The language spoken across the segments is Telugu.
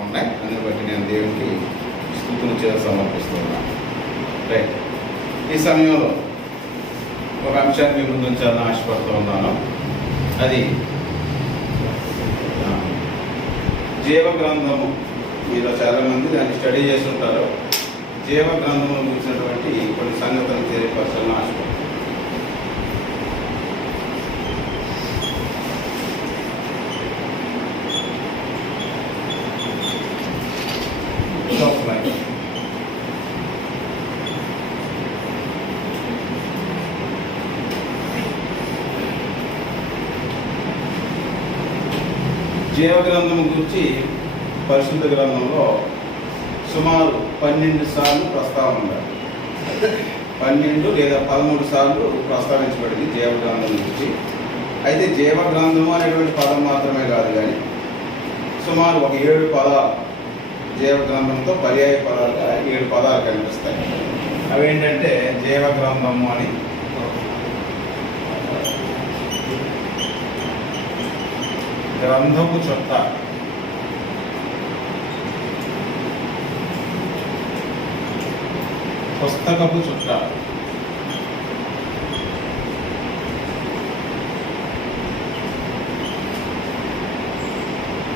ఉన్నాయి. అందుని బట్టి నేను దేవునికి స్తుతులు సమర్పిస్తున్నాను. రైట్, ఈ సమయంలో ఒక అంశాన్ని మీ ముందు ఉంచాలని ఆశపడుతూ ఉన్నాను. అది జీవ గ్రంథము. మీలో చాలామంది దాన్ని స్టడీ చేస్తుంటారు. జీవ గ్రంథంలో చూసినటువంటి కొన్ని సంగతులను తెలియపరచాలని ఆశపడుతున్నాను. జీవ గ్రంథం గురించి పరిశుద్ధ గ్రంథంలో సుమారు 12 సార్లు ప్రస్తావన ఉండాలి. 12 లేదా 13 సార్లు ప్రస్తావించబడింది జీవ గ్రంథం గురించి. అయితే జీవ గ్రంథము అనేటువంటి పదం మాత్రమే కాదు, కానీ సుమారు ఒక 7 పదాలు జీవ గ్రంథంతో పర్యాయ పదాలుగా 7 పదాలు కనిపిస్తాయి. అవేంటంటే జీవ గ్రంథము అని, గ్రంథపు చుట్ట, పుస్తకపు చుట్ట,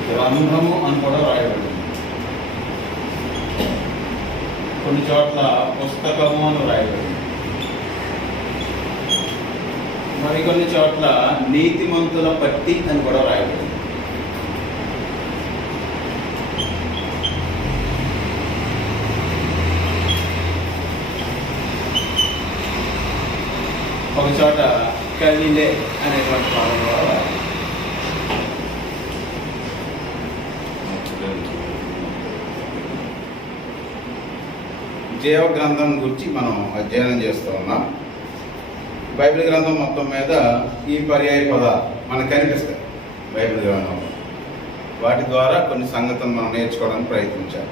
గ్రంథము అని కూడా రాయబడింది. కొన్ని చోట్ల పుస్తకము అని రాయబడింది. మరికొన్ని చోట్ల నీతిమంతుల పట్టి అని కూడా రాయబడింది. ఒక చోట కలిలే అనేటువంటి పదం కూడా జీవ గ్రంథం గురించి మనం అధ్యయనం చేస్తూ ఉన్నాం. బైబిల్ గ్రంథం మొత్తం మీద ఈ పర్యాయ పదాలు మనకు కనిపిస్తాయి బైబిల్ గ్రంథంలో. వాటి ద్వారా కొన్ని సంగతులు మనం నేర్చుకోవడానికి ప్రయత్నించాలి.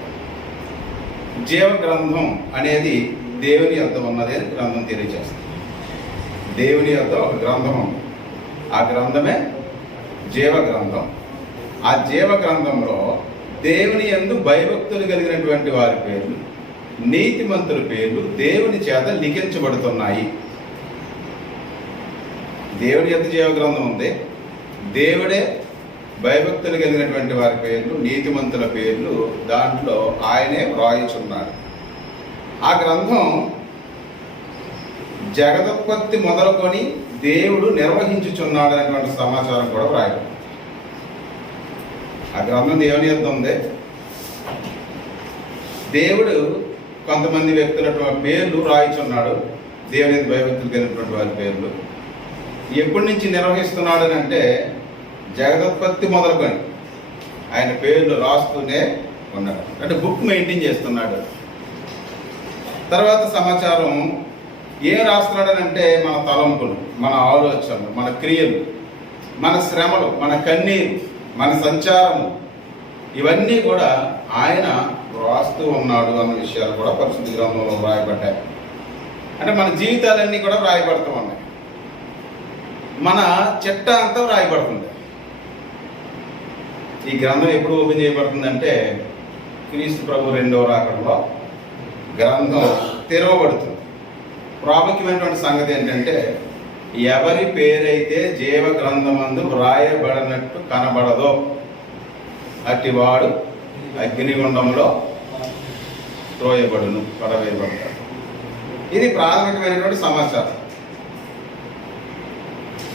జీవ గ్రంథం అనేది దేవుని యొద్ద ఉన్నది అని గ్రంథం తెలియజేస్తుంది. దేవుని యొద్ద ఒక గ్రంథం ఉంది. ఆ గ్రంథమే జీవ గ్రంథం. ఆ జీవ గ్రంథంలో దేవుని యందు భయభక్తులు కలిగినటువంటి వారి పేర్లు, నీతిమంతుల పేర్లు దేవుని చేత లిఖించబడుతున్నాయి. దేవుని యొక్క జీవ గ్రంథం ఉంది. దేవుడే భయభక్తులు కలిగినటువంటి వారి పేర్లు, నీతిమంతుల పేర్లు దాంట్లో ఆయనే వ్రాయిచున్నాడు. ఆ గ్రంథం జగదుత్పత్తి మొదలుకొని దేవుడు నిర్వహించుచున్నాడు అనేటువంటి సమాచారం కూడా వ్రాయడం. ఆ గ్రంథం దేవుని యొద్ద ఉంది. దేవుడు కొంతమంది వ్యక్తుల పేర్లు రాయిచున్నాడు. దేవుని భయభక్తులు కలిగినటువంటి వారి పేర్లు ఎప్పటి నుంచి నిర్వహిస్తున్నాడు అంటే జగదుత్పత్తి మొదలుకొని ఆయన పేర్లు రాస్తూనే ఉన్నాడు. అంటే బుక్ మెయింటైన్ చేస్తున్నాడు. తర్వాత సమాచారం ఏం రాస్తున్నాడనంటే మన తలంపులు, మన ఆలోచనలు, మన క్రియలు, మన శ్రమలు, మన కన్నీరు, మన సంచారము, ఇవన్నీ కూడా ఆయన రాస్తూ ఉన్నాడు అన్న విషయాలు కూడా పరిశుద్ధ గ్రంథంలో వ్రాయబడ్డాయి. అంటే మన జీవితాలన్నీ కూడా వ్రాయబడుతూ ఉన్నాయి. మన చిట్ట అంతా వ్రాయబడుతుంది. ఈ గ్రంథం ఎప్పుడు ఓపెన్ చేయబడుతుందంటే క్రీస్తు ప్రభు 2వ రాకడలో గ్రంథం తెరవబడుతుంది. ప్రాముఖ్యమైనటువంటి సంగతి ఏంటంటే ఎవరి పేరైతే జీవ గ్రంథమందు వ్రాయబడినట్టు కనబడదో అట్టివాడు అగ్నిగుండంలో త్రోయబడును, పడవేయబడతాడు. ఇది ప్రాథమికమైనటువంటి సమాచారం.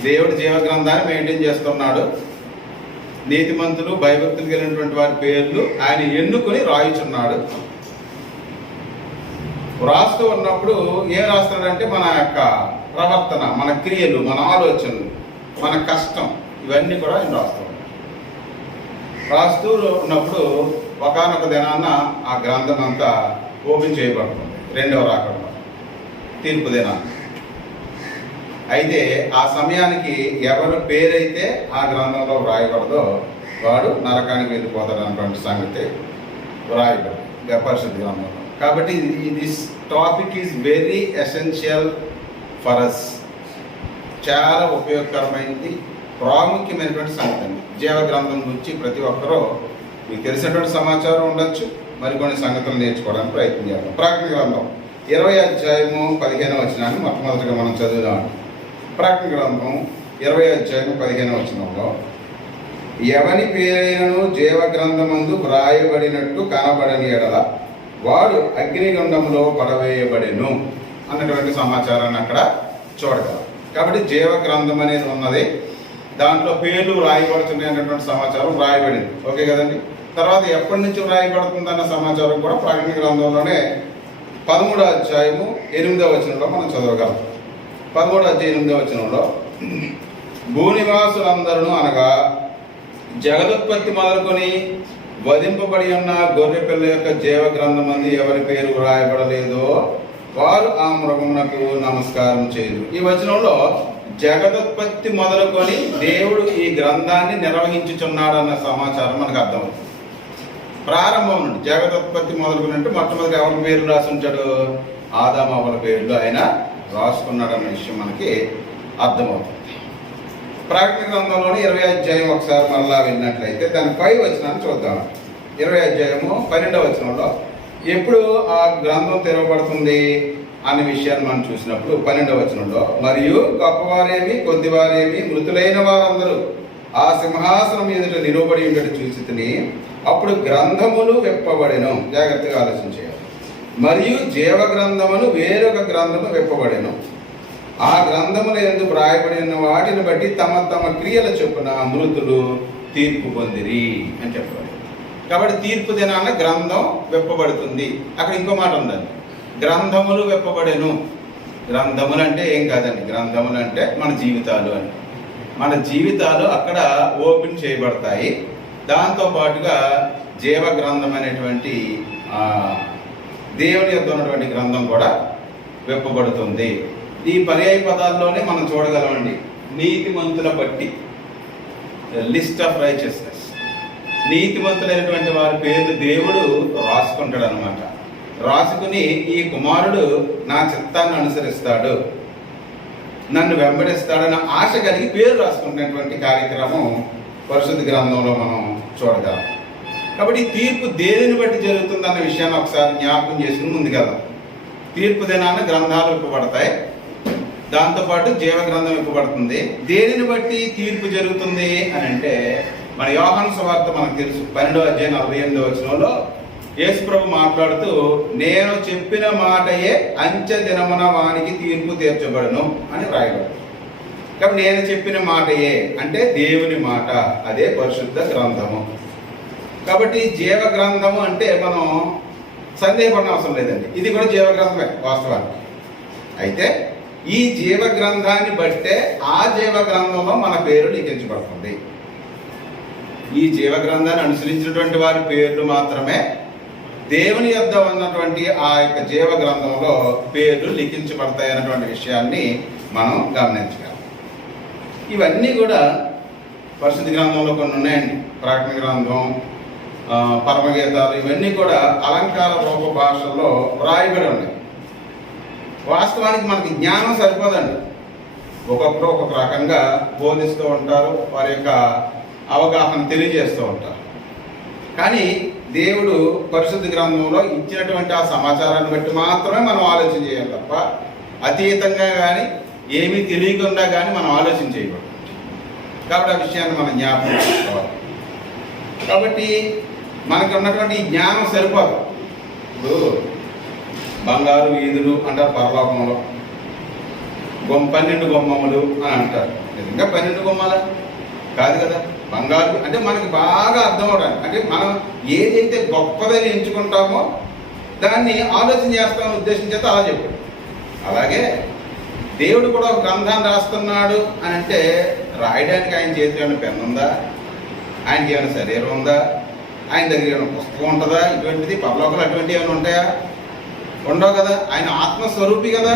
దేవుడు జీవ గ్రంథాన్ని మెయింటైన్ చేస్తున్నాడు. నీతిమంతులు భయభక్తులు కలిగినటువంటి వారి పేర్లు ఆయన ఎన్నుకొని రాయిచున్నాడు. రాస్తూ ఉన్నప్పుడు ఏం రాస్తున్నాడంటే మన యొక్క ప్రవర్తన, మన క్రియలు, మన ఆలోచనలు, మన కష్టం, ఇవన్నీ కూడా ఆయన రాస్తూ ఉన్నప్పుడు ఒకానొక దినాన్న ఆ గ్రంథం అంతా ఓపెన్ చేయబడుతుంది 2వ రాకడలో, తీర్పు దినాన్ని. అయితే ఆ సమయానికి ఎవరి పేరైతే ఆ గ్రంథంలో వ్రాయబడదో వాడు నరకానికి వెళ్ళిపోతాడు అన్నటువంటి సంగతి వ్రాయబడి పరిశుద్ధ గ్రంథంలో. కాబట్టి this topic is very essential for us. చాలా ఉపయోగకరమైనది, ప్రాముఖ్యమైనటువంటి సంగతి. జీవ గ్రంథం గురించి ప్రతి ఒక్కరూ మీకు తెలిసినటువంటి సమాచారం ఉండొచ్చు, మరికొన్ని సంగతులు నేర్చుకోవడానికి ప్రయత్నం చేద్దాం. ప్రకటన గ్రంథం 20 అధ్యాయము 15వ వచనాన్ని మొట్టమొదటిగా మనం చదువుదాం. ప్రకటన గ్రంథం 20 అధ్యాయము 15వ వచనంలో, ఎవని పేరైనను జీవ గ్రంథమందు వ్రాయబడినట్టు కనబడని ఎడల వాడు అగ్నిగుండంలో పడవేయబడెను అన్నటువంటి సమాచారాన్ని అక్కడ చూడగలం. కాబట్టి జీవ గ్రంథం అనేది ఉన్నది, దాంట్లో పేర్లు వ్రాయబడుతున్నాయి అన్నటువంటి సమాచారం వ్రాయబడింది. ఓకే కదండి. తర్వాత ఎప్పటి నుంచి వ్రాయబడుతుందన్న సమాచారం కూడా ప్రకటన గ్రంథంలోనే 13వ అధ్యాయము 8వ వచనంలో మనం చదవగలం. 13వ అధ్యాయం 8వ వచనంలో, భూనివాసులందరూ అనగా జగదుత్పత్తి మొదలుకొని వధింపబడి ఉన్న గొర్రె పిల్ల యొక్క జీవ గ్రంథమందు ఎవరి పేరు వ్రాయబడలేదో వారు ఆ మృగమునకు నమస్కారం చేయరు. ఈ వచనంలో జగదుత్పత్తి మొదలుకొని దేవుడు ఈ గ్రంథాన్ని నిర్వహించుచున్నాడన్న సమాచారం మనకు అర్థమవుతుంది. ప్రారంభం నుండి జగదుత్పత్తి మొదలుకొని అంటే మొట్టమొదటి ఎవరి పేర్లు రాసి ఉంచాడు? ఆదాము అవ్వల పేర్లు ఆయన రాసుకున్నాడన్న విషయం మనకి అర్థమవుతుంది. ప్రకటన గ్రంథంలోని 20 అధ్యాయం ఒకసారి మళ్ళా వెళ్ళినట్లయితే దాని 5వ వచనాన్ని చూద్దాం. 20 అధ్యాయము 12వ వచనంలో ఎప్పుడు ఆ గ్రంథం తెరవబడుతుంది అనే విషయాన్ని మనం చూసినప్పుడు 12వ వచనంలో, మరియు గొప్పవారేమి కొద్దివారేమి మృతులైన వారందరూ ఆ సింహాసనం ఎదుట నిలబడి ఉండేది చూసితిని. అప్పుడు గ్రంథములు విప్పబడెను. జాగ్రత్తగా ఆలోచించేయాలి. మరియు జీవ గ్రంథమును వేరొక గ్రంథము విప్పబడెను. ఆ గ్రంథముల యందు వ్రాయబడి ఉన్న వాటిని బట్టి తమ తమ క్రియల చొప్పున మృతులు తీర్పు పొందిరి అని చెప్పబడింది. కాబట్టి తీర్పు దినాన గ్రంథం విప్పబడుతుంది. అక్కడ ఇంకో మాట ఉందండి, గ్రంథములు విప్పబడెను. గ్రంథములు అంటే ఏం కాదండి, గ్రంథములు అంటే మన జీవితాలు అని. మన జీవితాలు అక్కడ ఓపెన్ చేయబడతాయి. దాంతో పాటుగా జీవ గ్రంథం అనేటువంటి దేవుని యొక్క ఉన్నటువంటి గ్రంథం కూడా విప్పబడుతుంది. ఈ పర్యాయ పదాల్లోనే మనం చూడగలమండి, నీతిమంతుల బట్టి, లిస్ట్ ఆఫ్ రైచియస్నెస్. నీతిమంతులైనటువంటి వారి పేర్లు దేవుడు రాసుకుంటాడు అనమాట. రాసుకుని ఈ కుమారుడు నా చిత్తాన్ని అనుసరిస్తాడు, నన్ను వెంబడిస్తాడన్న ఆశ కలిగి పేరు రాసుకున్నటువంటి కార్యక్రమం పరిశుద్ధ గ్రంథంలో మనం చూడగలం. కాబట్టి తీర్పు దేనిని బట్టి జరుగుతుందన్న విషయాన్ని ఒకసారి జ్ఞాపకం చేసుకుని ముందుకెళ్దాం. తీర్పు దినాన గ్రంథాలు విప్పబడతాయి, దాంతోపాటు జీవ గ్రంథం విప్పబడుతుంది. దేనిని బట్టి తీర్పు జరుగుతుంది అని అంటే మన యోహాను సువార్త మనకు తెలుసు. 12వ అధ్యాయం 48వ వచనంలో యేసు ప్రభు మాట్లాడుతూ, నేను చెప్పిన మాటయే అంచె దినమున వానికి తీర్పు తీర్చబడును అని రాయబడింది. కాబట్టి నేను చెప్పిన మాటయే అంటే దేవుని మాట, అదే పరిశుద్ధ గ్రంథము. కాబట్టి జీవ గ్రంథము అంటే మనం సందేహపడిన అవసరం లేదండి, ఇది కూడా జీవ గ్రంథమే వాస్తవానికి. అయితే ఈ జీవ గ్రంథాన్ని బట్టే ఆ జీవ గ్రంథంలో మన పేరు లిఖించబడుతుంది. ఈ జీవ గ్రంథాన్ని అనుసరించినటువంటి వారి పేర్లు మాత్రమే దేవుని యొద్ద ఉన్నటువంటి ఆ యొక్క జీవ గ్రంథంలో పేర్లు లిఖించబడతాయి అన్నటువంటి విషయాన్ని మనం గమనించగలం. ఇవన్నీ కూడా పరిశుద్ధ గ్రంథంలో కొన్ని ఉన్నాయండి. ప్రకటన గ్రంథం, పరమగీతాలు, ఇవన్నీ కూడా అలంకార రూప భాషల్లో రాయబడి ఉన్నాయి. వాస్తవానికి మనకి జ్ఞానం సరిపోదండి. ఒక్కొక్కరు ఒక్కొక్క రకంగా బోధిస్తూ ఉంటారు, వారి యొక్క అవగాహన తెలియజేస్తూ ఉంటారు. కానీ దేవుడు పరిశుద్ధ గ్రంథంలో ఇచ్చినటువంటి ఆ సమాచారాన్ని బట్టి మాత్రమే మనం ఆలోచన చేయాలి తప్ప అతీతంగా కానీ ఏమీ తెలియకుండా కానీ మనం ఆలోచన చేయకూడదు. కాబట్టి ఆ విషయాన్ని మనం జ్ఞాపకం చేసుకోవాలి. కాబట్టి మనకు ఉన్నటువంటి జ్ఞానం సరిపోదు. ఇప్పుడు బంగారు వీధులు అంటారు పరలోకంలో, 12 గుమ్మములు అని అంటారు. నిజంగా 12 గుమ్మాల కాదు కదా. బంగారు అంటే మనకి బాగా అర్థం అవడానికి, అంటే మనం ఏదైతే గొప్పదని ఎంచుకుంటామో దాన్ని ఆలోచన చేస్తామని ఉద్దేశం చేత అలా చెప్పాడు. అలాగే దేవుడు కూడా ఒక గ్రంథాన్ని రాస్తున్నాడు అని అంటే రాయడానికి ఆయన చేతిలో ఏమైనా పెన్ను ఉందా, ఆయనకి ఏమైనా శరీరం ఉందా, ఆయన దగ్గర ఏమైనా పుస్తకం ఉంటుందా? ఇటువంటిది పరలోకంలో అటువంటివి ఏమైనా ఉంటాయా? ఉండవు కదా. ఆయన ఆత్మస్వరూపి కదా.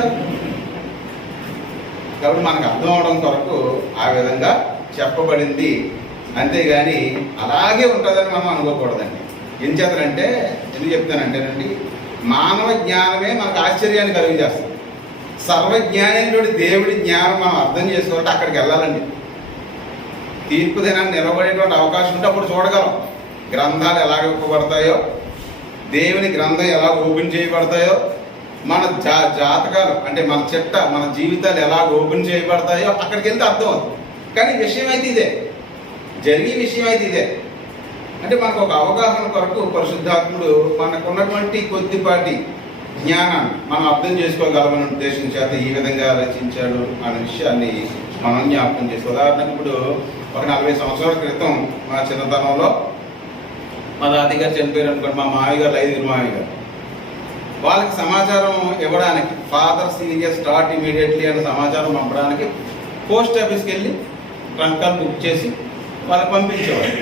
కాబట్టి మనకు అర్థం అవడం కొరకు ఆ విధంగా చెప్పబడింది, అంతేగాని అలాగే ఉంటుందని మనం అనుకోకూడదండి. ఏం చేస్తారంటే, ఎందుకు చెప్తానంటేనండి, మానవ జ్ఞానమే మనకు ఆశ్చర్యాన్ని కలిగజేస్తుంది. సర్వజ్ఞానైనటువంటి దేవుడి జ్ఞానం మనం అర్థం చేసుకోవాలంటే అక్కడికి వెళ్ళాలండి. తీర్పు దినాన్ని నిలబడేటువంటి అవకాశం ఉంటే అప్పుడు చూడగలం. గ్రంథాలు ఎలా ఇవ్వబడతాయో, దేవుని గ్రంథం ఎలా ఓపెన్ చేయబడతాయో, మన జాతకాలు అంటే మన చిట్ట మన జీవితాలు ఎలా ఓపెన్ చేయబడతాయో అక్కడికి వెళ్తే అర్థం అవుతుంది. కానీ విషయం అయితే ఇదే, జరిగే విషయం అయితే ఇదే. అంటే మనకు ఒక అవగాహన కొరకు పరిశుద్ధాత్ముడు మనకున్నటువంటి కొద్దిపాటి జ్ఞానాన్ని మనం అర్థం చేసుకోగలమని ఉద్దేశం చేత ఈ విధంగా రచించాడు అనే విషయాన్ని మనం జ్ఞాపకం చేసి, ఉదాహరణకు ఇప్పుడు ఒక 40 సంవత్సరాల క్రితం మా చిన్నతనంలో మా తాతయ్య గారు చనిపోయారు అనుకోండి, మా మామయ్య గారు 5 మామయ్య గారు, వాళ్ళకి సమాచారం ఇవ్వడానికి ఫాదర్ సీరియస్ స్టార్ట్ ఇమీడియట్లీ అనే సమాచారం పంపడానికి పోస్ట్ ఆఫీస్కి వెళ్ళి ట్రంకాలు బుక్ చేసి వాళ్ళకి పంపించేవారు.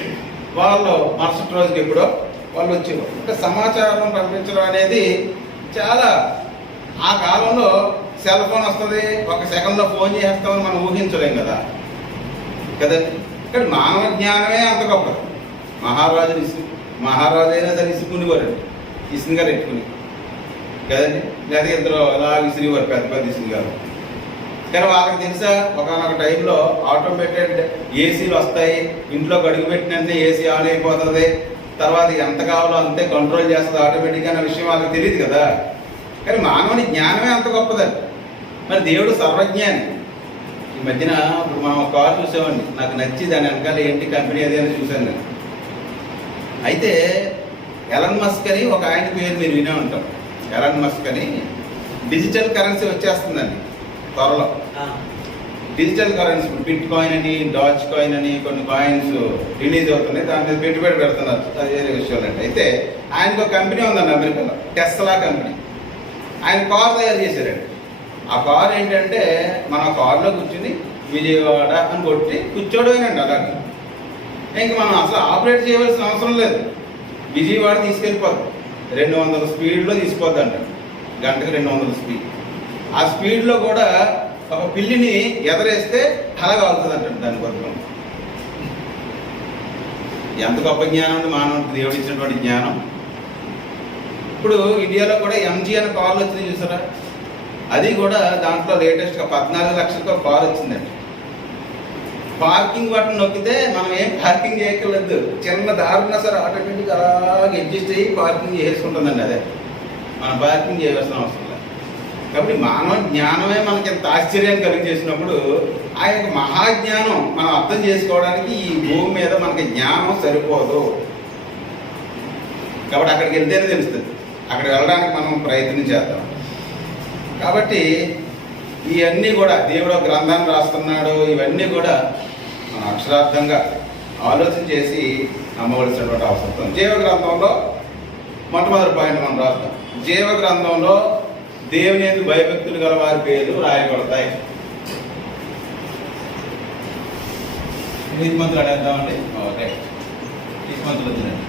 వాళ్ళు మరుసటి రోజుకి ఎప్పుడో వాళ్ళు వచ్చేవారు. అంటే సమాచారం పంపించడం అనేది చాలా, ఆ కాలంలో సెల్ ఫోన్ వస్తుంది, ఒక సెకండ్లో ఫోన్ చేస్తామని మనం ఊహించలేం కదా కదండి. ఇక్కడ మానవ జ్ఞానమే అంత గొప్పది. మహారాజు అయినా సరే ఇసుకునేవారండి, ఇసుగా పెట్టుకుని కదండి, లేదా ఇద్దరు అలా ఇసిరివారు, పెద్ద పెద్ద ఇసుగారు. కానీ వాళ్ళకి తెలుసా ఒకనొక టైంలో ఆటోమేటెడ్ ఏసీలు వస్తాయి, ఇంట్లో గడుగు పెట్టినంటే ఏసీ ఆన్ అయిపోతుంది, తర్వాత ఎంత కావాలో అంతే కంట్రోల్ చేస్తుంది ఆటోమేటిక్గా అన్న విషయం వాళ్ళకి తెలియదు కదా. కానీ మానవుని జ్ఞానమే అంత గొప్పదండి. మరి దేవుడు సర్వజ్ఞాని. ఈ మధ్యన ఇప్పుడు మనం ఒక కారు చూసామండి, నాకు నచ్చి దాని వెనకాల ఏంటి కంపెనీ అది అని చూశాను నేను. అయితే ఎలన్ మస్క్ అని ఒక ఆయన పేరు మీరు వినే ఉంటాం. ఎలన్ మస్క్ అని డిజిటల్ కరెన్సీ వచ్చేస్తుందండి త్వరలో. డిజిటల్ కరెన్సీ బిట్ కాయిన్ అని, డాచ్ కాయిన్ అని కొన్ని కాయిన్స్ రిలీజ్ అవుతున్నాయి, దాని మీద పెట్టుబడి పెడుతున్నారు, అది వేరే విషయాలు అండి. అయితే ఆయనకు ఒక కంపెనీ ఉందండి అమెరికాలో, టెస్లా కంపెనీ. ఆయన కార్ తయారు చేశారండి. ఆ కార్ ఏంటంటే మన కారులో కూర్చుని విజయవాడ అని కొట్టి కూర్చోడమేనండి. అలాగే ఇంక మనం అసలు ఆపరేట్ చేయవలసిన అవసరం లేదు, విజయవాడ తీసుకెళ్ళిపోద్ది. 200 స్పీడ్లో తీసుకుపోద్ది అంట, గంటకు 200 స్పీడ్. ఆ స్పీడ్లో కూడా ఒక పిల్లిని ఎదరేస్తే అలాగా అవుతుంది అంట దాని బతుకం. ఎంత గొప్ప జ్ఞానం అండి మానవుడికి దేవుడు ఇచ్చినటువంటి జ్ఞానం. ఇప్పుడు ఇండియాలో కూడా ఎంజీ అనే కార్లు వచ్చింది చూసారా, అది కూడా దాంట్లో లేటెస్ట్గా 14 లక్షలతో కార్ వచ్చిందండి. పార్కింగ్ బటన్ నొక్కితే మనం ఏం పార్కింగ్ చేయక్కర్లేదు, చిన్న దారున్నా సరే ఆటోమేటిక్గా అలాగే అడ్జస్ట్ అయ్యి పార్కింగ్ చేసుకుంటుందండి. అదే మనం పార్కింగ్ చేయవలసిన అవసరం లేదు. కాబట్టి మానవ జ్ఞానమే మనకి ఎంత ఆశ్చర్యాన్ని కలిగి చేసినప్పుడు ఆయన మహాజ్ఞానం మనం అర్థం చేసుకోవడానికి ఈ భూమి మీద మనకి జ్ఞానం సరిపోదు. కాబట్టి అక్కడికి వెళ్తేనే తెలుస్తుంది, అక్కడికి వెళ్ళడానికి మనం ప్రయత్నం చేద్దాం. కాబట్టి ఇవన్నీ కూడా దేవుడు గ్రంథాన్ని రాస్తున్నాడు, ఇవన్నీ కూడా మనం అక్షరార్థంగా ఆలోచన చేసి నమ్మవలసినటువంటి అవసరం. జీవ గ్రంథంలో మొట్టమొదటి పాయింట్ మనం రాస్తాం. జీవ గ్రంథంలో దేవుని యందు భయభక్తులు గల వారి పేర్లు రాయబడతాయి. నీతిమంతులు అడేద్దామండి. ఓకే, నీతిమంతులు వచ్చిందండి.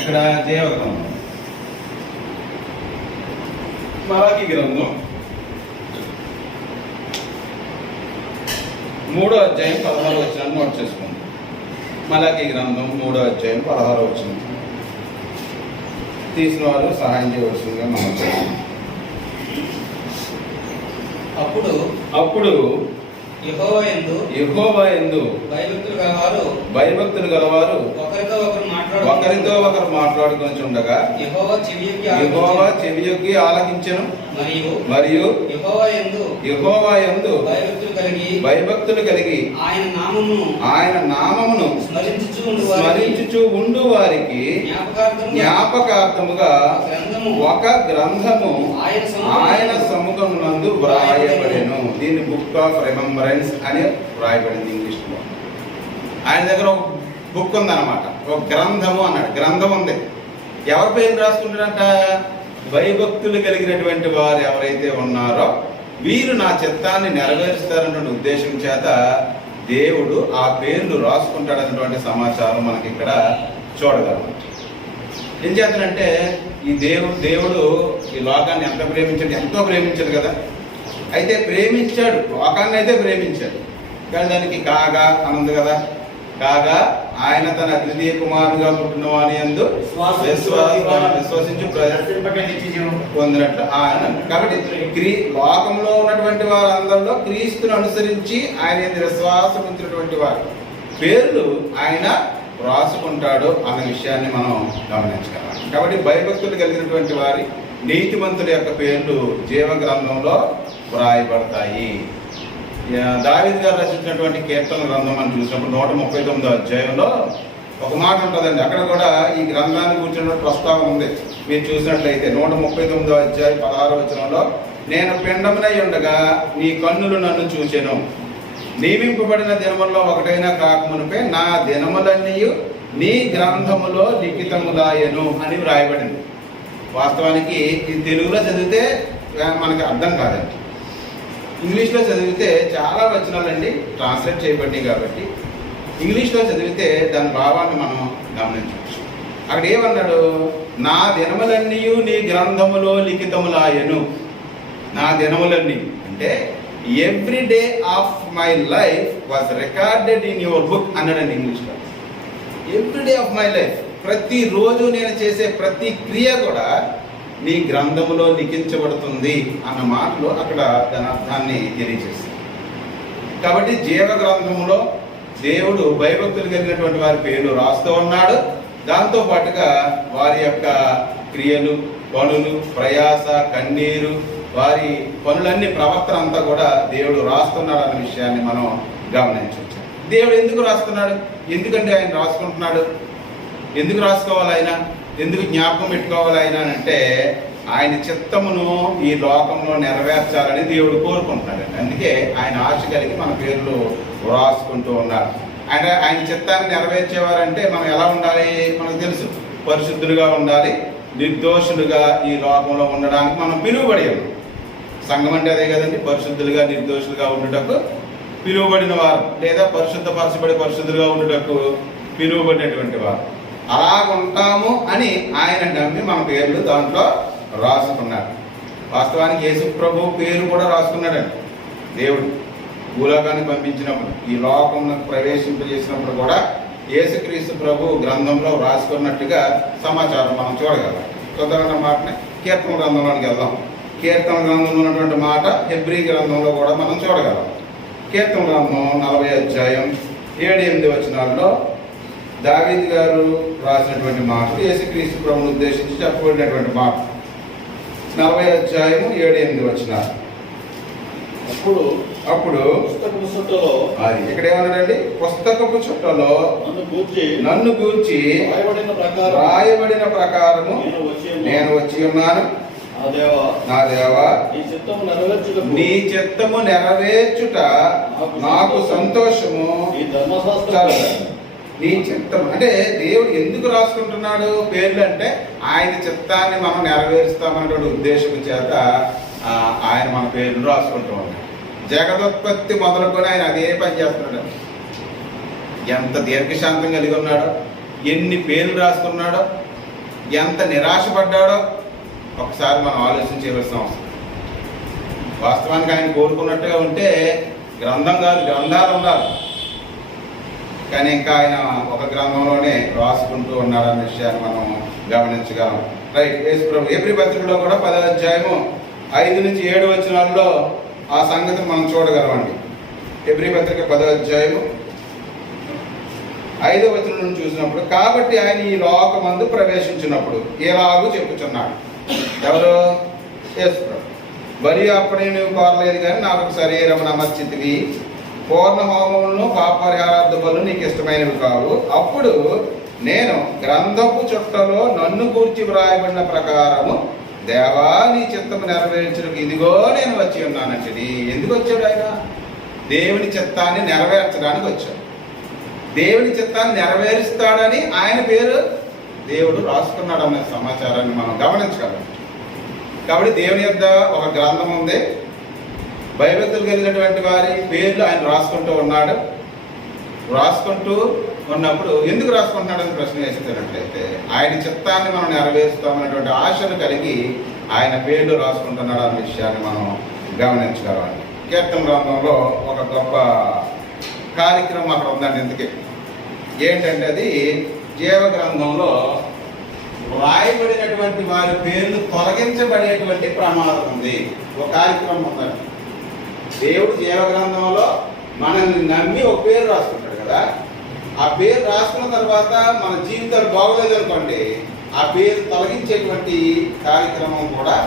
ఇక్కడ జీవ గ్రంథం, మలాకీ గ్రంథం 3వ అధ్యాయం 16వ వచనాన్ని నోట్ చేసుకోండి. మలాకీ గ్రంథం 3వ అధ్యాయం 16వ వచనం తీసిన వారు సహాయం చేయవలసిందిగా మనం చేస్తాం. అప్పుడు యెహోవా యందు భయభక్తులు గలవారు ఒకరితో ఒకరు మాట్లాడుకొని ఉండగా యెహోవా చెవియొగ్గి ఆలకించెను. మరియు యెహోవా యందు భయభక్తులు కలిగి ఆయన నామమును స్మరించుచు ఉండు వారికి జ్ఞాపకార్థముగా ఒక గ్రంథము ఆయన సముఖమునందు వ్రాయబడెను. దీన్ని బుక్ ఆఫ్ రిమెంబరెన్స్ అని వ్రాయబడింది ఇంగ్లీష్లో. ఆయన దగ్గర ఒక బుక్ ఉందన్నమాట, ఒక గ్రంథము అన్నాడు. గ్రంథం ఉంది. ఎవరి పేరు రాసుకుంటారంట? భయభక్తులు కలిగినటువంటి వారు ఎవరైతే ఉన్నారో వీరు నా చిత్తాన్ని నెరవేరుస్తారన్న ఉద్దేశం చేత దేవుడు ఆ పేర్లు రాసుకుంటాడన్నటువంటి సమాచారం మనకి ఇక్కడ చూడగలం. ఏం చేస్తాడంటే ఈ దేవుడు ఈ లోకాన్ని ఎంత ప్రేమించాడు, ఎంతో ప్రేమించాడు కదా. అయితే ప్రేమించాడు, లోకాన్ని అయితే ప్రేమించాడు, కానీ దానికి కాగా అని ఉంది కదా. కాగా ఆయన తన ద్వితీయ కుమారుగా పుట్టిన వాని యందు విశ్వసించి పొందినట్లు ఆయన. కాబట్టి లోకంలో ఉన్నటువంటి వారందరిలో క్రీస్తును అనుసరించి ఆయన యందు విశ్వాసం ఉంచినటువంటి వారి పేర్లు ఆయన రాసుకుంటాడు అన్న విషయాన్ని మనం గమనించగలం. కాబట్టి భయభక్తులు కలిగినటువంటి వారి నీతిమంతుల యొక్క పేర్లు జీవ గ్రంథంలో వ్రాయబడతాయి. దావీదు గారు రచించినటువంటి కీర్తన గ్రంథం అని చూసినప్పుడు 139వ అధ్యాయంలో ఒక మాట ఉంటుందండి. అక్కడ కూడా ఈ గ్రంథాన్ని కూర్చున్న ప్రస్తావన ఉంది. మీరు చూసినట్లయితే 139వ అధ్యాయం 16వ వచనంలో, నేను పిండమునై ఉండగా నీ కన్నులు నన్ను చూచెను, నియమింపబడిన దినముల్లో ఒకటైనా కాకమునిపై నా దినములన్నీ నీ గ్రంథములో లిఖితములాయను అని వ్రాయబడింది. వాస్తవానికి ఇది తెలుగులో చదివితే మనకి అర్థం కాదండి. ఇంగ్లీష్లో చదివితే చాలా వచనాలండి ట్రాన్స్లేట్ చేయబడ్డాయి కాబట్టి ఇంగ్లీష్లో చదివితే దాని భావాన్ని మనం గమనించవచ్చు. అక్కడ ఏమన్నాడు? నా దినములన్నీ నీ గ్రంథములో లిఖితములాయను. నా దినములన్నీ అంటే every day of my life was recorded in your book అన్నాడండి ఇంగ్లీష్లో. Every day of my life, ప్రతిరోజు నేను చేసే ప్రతి క్రియ కూడా నీ గ్రంథములో లిఖించబడుతుంది అన్న మాటలు అక్కడ దాని అర్థాన్ని తెలియజేస్తుంది. కాబట్టి జీవ గ్రంథంలో దేవుడు భయభక్తులు కలిగినటువంటి వారి పేర్లు రాస్తూ ఉన్నాడు. దాంతో పాటుగా వారి యొక్క క్రియలు, పనులు, ప్రయాస, కన్నీరు, వారి పనులన్నీ ప్రవర్తన అంతా కూడా దేవుడు రాస్తున్నాడు అన్న విషయాన్ని మనం గమనించవచ్చు. దేవుడు ఎందుకు రాస్తున్నాడు? ఎందుకంటే ఆయన రాసుకుంటున్నాడు. ఎందుకు రాసుకోవాలి ఆయన? ఎందుకు జ్ఞాపకం పెట్టుకోవాలి ఆయన అంటే ఆయన చిత్తమును ఈ లోకంలో నెరవేర్చాలని దేవుడు కోరుకుంటున్నాడండి. అందుకే ఆయన ఆశ కలిగి మన పేర్లు రాసుకుంటూ ఉన్నారు. ఆయన చిత్తాన్ని నెరవేర్చేవారంటే మనం ఎలా ఉండాలి? మనకు తెలుసు. పరిశుద్ధులుగా ఉండాలి, నిర్దోషులుగా ఈ లోకంలో ఉండడానికి మనం పిలువబడి ఉన్నాం. సంఘం అంటే అదే కదండి, పరిశుద్ధులుగా నిర్దోషులుగా ఉండుటకు పిలువబడిన వారు, లేదా పరిశుద్ధులుగా ఉండుటకు పిలువబడినటువంటి వారు. అలాగుంటాము అని ఆయన నమ్మి మన పేర్లు దాంట్లో రాసుకున్నారు. వాస్తవానికి యేసు ప్రభు పేరు కూడా రాసుకున్నాడండి దేవుడు. భూలోకాన్ని పంపించినప్పుడు, ఈ లోకంలో ప్రవేశింపజేసినప్పుడు కూడా యేసుక్రీస్తు ప్రభు గ్రంథంలో రాసుకున్నట్టుగా సమాచారం మనం చూడగలం. చూద్దామన్న మాటనే కీర్తన గ్రంథంలోనికి వెళ్దాం. కీర్తన గ్రంథంలో ఉన్నటువంటి మాట హెబ్రీ గ్రంథంలో కూడా మనం చూడగలం. కీర్తన గ్రంథం 40 అధ్యాయం 7-8 వచనాల్లో దావీదు గారు రాసినటువంటి మాటలు, యేసుక్రీస్తు ప్రభువును ఉద్దేశించి చెప్పబడినటువంటి మాట. 40 అధ్యాయము 7-8 వచనాలు. అప్పుడు అది ఇక్కడ ఏమన్నాడండి? పుస్తకపు చుట్టలో నన్ను గూర్చి రాయబడిన ప్రకారము నేను వచ్చి ఉన్నాను. నా దేవా, నీ చిత్తము నెరవేర్చుట నాకు సంతోషము. నీ చిత్తం అంటే దేవుడు ఎందుకు రాసుకుంటున్నాడు పేర్లు అంటే ఆయన చిత్తాన్ని మనం నెరవేరుస్తామన్నటువంటి ఉద్దేశం చేత ఆయన మన పేర్లు రాసుకుంటూ ఉన్నాడు. జగదోత్పత్తి మొదలుకొని ఆయన అదే పని చేస్తున్నాడు. ఎంత దీర్ఘశాంతం కలిగి ఉన్నాడో, ఎన్ని పేర్లు రాసుకున్నాడో, ఎంత నిరాశపడ్డాడో ఒకసారి మనం ఆలోచన చేయవలసిన అవసరం. వాస్తవానికి ఆయన కోరుకున్నట్టుగా ఉంటే గ్రంథం కాదు, గ్రంథాలు ఉండాలి. కానీ ఇంకా ఆయన ఒక గ్రంథంలోనే రాసుకుంటూ ఉన్నాడన్న విషయాన్ని మనం గమనించగలం. రైట్. యేసు ప్రభు హెబ్రీ పత్రికలో కూడా 10వ అధ్యాయము 5-7 వచనాల్లో ఆ సంగతిని మనం చూడగలమండి. హెబ్రీ పత్రిక 10వ అధ్యాయము 5వ వచనం నుంచి చూసినప్పుడు, కాబట్టి ఆయన ఈ లోకమందు ప్రవేశించినప్పుడు ఎలాగూ చెప్పుచున్నాడు. ఎవరు? యేసు ప్రభు. బలి అప్పుడే నువ్వు కోరలేదు కానీ నాకు శరీరం నమర్చితివి, పూర్ణ హోమములను పాపపరిహారార్థ బలులు నీకు ఇష్టమైనవి కావు. అప్పుడు నేను గ్రంథపు చుట్టలో నన్ను గూర్చి వ్రాయబడిన ప్రకారము దేవా నీ చిత్తము నెరవేర్చుటకు ఇదిగో నేను వచ్చి ఉన్నానంటే. ఎందుకు వచ్చాడు ఆయన? దేవుని చిత్తాన్ని నెరవేర్చడానికి వచ్చాడు. దేవుని చిత్తాన్ని నెరవేరుస్తాడని ఆయన పేరు దేవుడు రాసుకున్నాడు అనే సమాచారాన్ని మనం గమనించగలం. కాబట్టి దేవుని యొద్ద ఒక గ్రంథం ఉంది. భయభక్తులు కలిగినటువంటి వారి పేర్లు ఆయన రాసుకుంటూ ఉన్నాడు. రాసుకుంటూ ఉన్నప్పుడు ఎందుకు రాసుకుంటున్నాడని ప్రశ్న వేసేటట్లయితే ఆయన చిత్తాన్ని మనం నెరవేరుస్తామనేటువంటి ఆశను కలిగి ఆయన పేర్లు రాసుకుంటున్నాడు అనే విషయాన్ని మనం గమనించగలమండి. కీర్తన గ్రంథంలో ఒక గొప్ప కార్యక్రమం అక్కడ ఉందండి. ఎందుకే ఏంటంటే అది జీవ గ్రంథంలో రాయబడినటువంటి వారి పేర్లు తొలగించబడేటువంటి ప్రమాదం ఉంది. ఒక కార్యక్రమం ఉందండి. దేవుడు జీవ గ్రంథంలో మనల్ని నమ్మి ఒక పేరు రాసుకుంటాడు కదా, ఆ పేరు రాసుకున్న తర్వాత మన జీవితాలు బాగోలేదు అనుకోండి, ఆ పేరు తొలగించేటువంటి కార్యక్రమం కూడా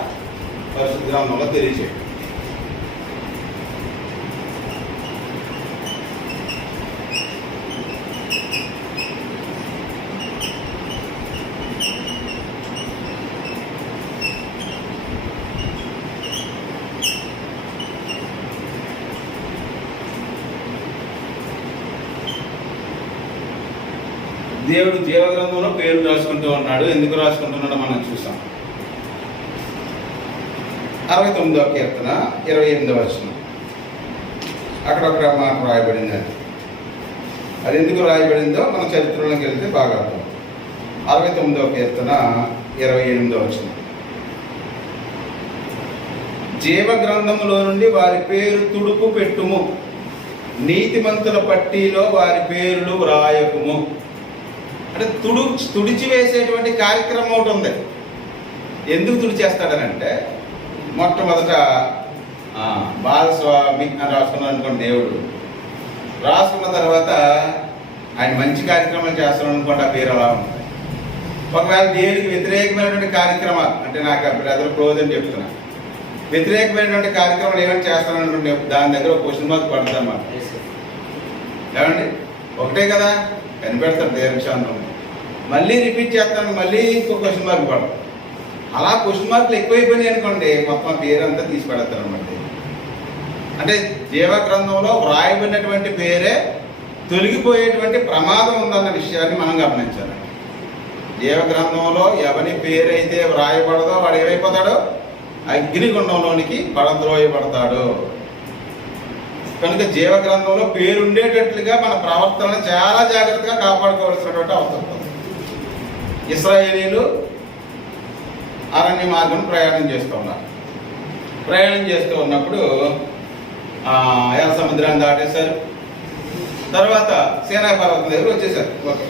పరిశుద్ధ గ్రంథంలో తెలియజేయండి. దేవుడు జీవగ్రంథంలో పేరు రాసుకుంటూ ఉన్నాడు. ఎందుకు రాసుకుంటున్నాడో మనం చూసాం. 69వ కీర్తన 28వ వచనం అక్కడ ఒక మాట రాయబడింది. అది ఎందుకు రాయబడిందో మన చరిత్రలోకి వెళ్తే బాగా అర్థం. 69వ కీర్తన 28వ వచనం, జీవ గ్రంథములో నుండి వారి పేరు తుడుపు పెట్టుము, నీతిమంతుల పట్టీలో వారి పేర్లు వ్రాయకుము. అంటే తుడిచి వేసేటువంటి కార్యక్రమం ఒకటి ఉంది. ఎందుకు తుడిచేస్తాడనంటే, మొట్టమొదట బాలస్వామి అని రాసుకున్నాడు అనుకోండి, దేవుడు రాసుకున్న తర్వాత ఆయన మంచి కార్యక్రమాలు చేస్తున్నాడు అనుకోండి, ఆ పేరు అలా ఉంటుంది. ఒకవేళ దేవుడికి వ్యతిరేకమైనటువంటి కార్యక్రమాలు, అంటే నాకు బ్రదర్ క్లోజ్ అని చెప్తున్నా, వ్యతిరేకమైనటువంటి కార్యక్రమాలు ఏమైనా చేస్తాను అనుకోండి, దాని దగ్గర ఒక క్వశ్చన్ మార్క్ పడుతుంది అన్నమాట. ఏమండి, ఒకటే కదా కనిపెడతాడు దీర్ఘశాంతం, మళ్ళీ రిపీట్ చేస్తాను, మళ్ళీ ఇంకో క్వశ్చన్ మార్క్ పడదు. అలా క్వశ్చన్ మార్కులు ఎక్కువైపోయినాయి అనుకోండి, మొత్తం పేరంతా తీసి పెడతారు అనమాట. అంటే జీవ గ్రంథంలో వ్రాయబడినటువంటి పేరే తొలగిపోయేటువంటి ప్రమాదం ఉందన్న విషయాన్ని మనం గమనించాలి. జీవ గ్రంథంలో ఎవరి పేరైతే వ్రాయబడదో వాడు ఏమైపోతాడో అగ్నిగుండంలోనికి పడద్రోయబడతాడు. కనుక జీవ గ్రంథంలో పేరు ఉండేటట్లుగా మన ప్రవర్తనను చాలా జాగ్రత్తగా కాపాడుకోవాల్సినటువంటి అవసరం ఉంది. ఇశ్రాయేలీలు అరణ్య మార్గం ప్రయాణం చేస్తూ ఉన్నప్పుడు ఎర్ర సముద్రాన్ని దాటేశారు. తర్వాత సీనాయి పర్వతం దగ్గర వచ్చేసారు. ఓకే,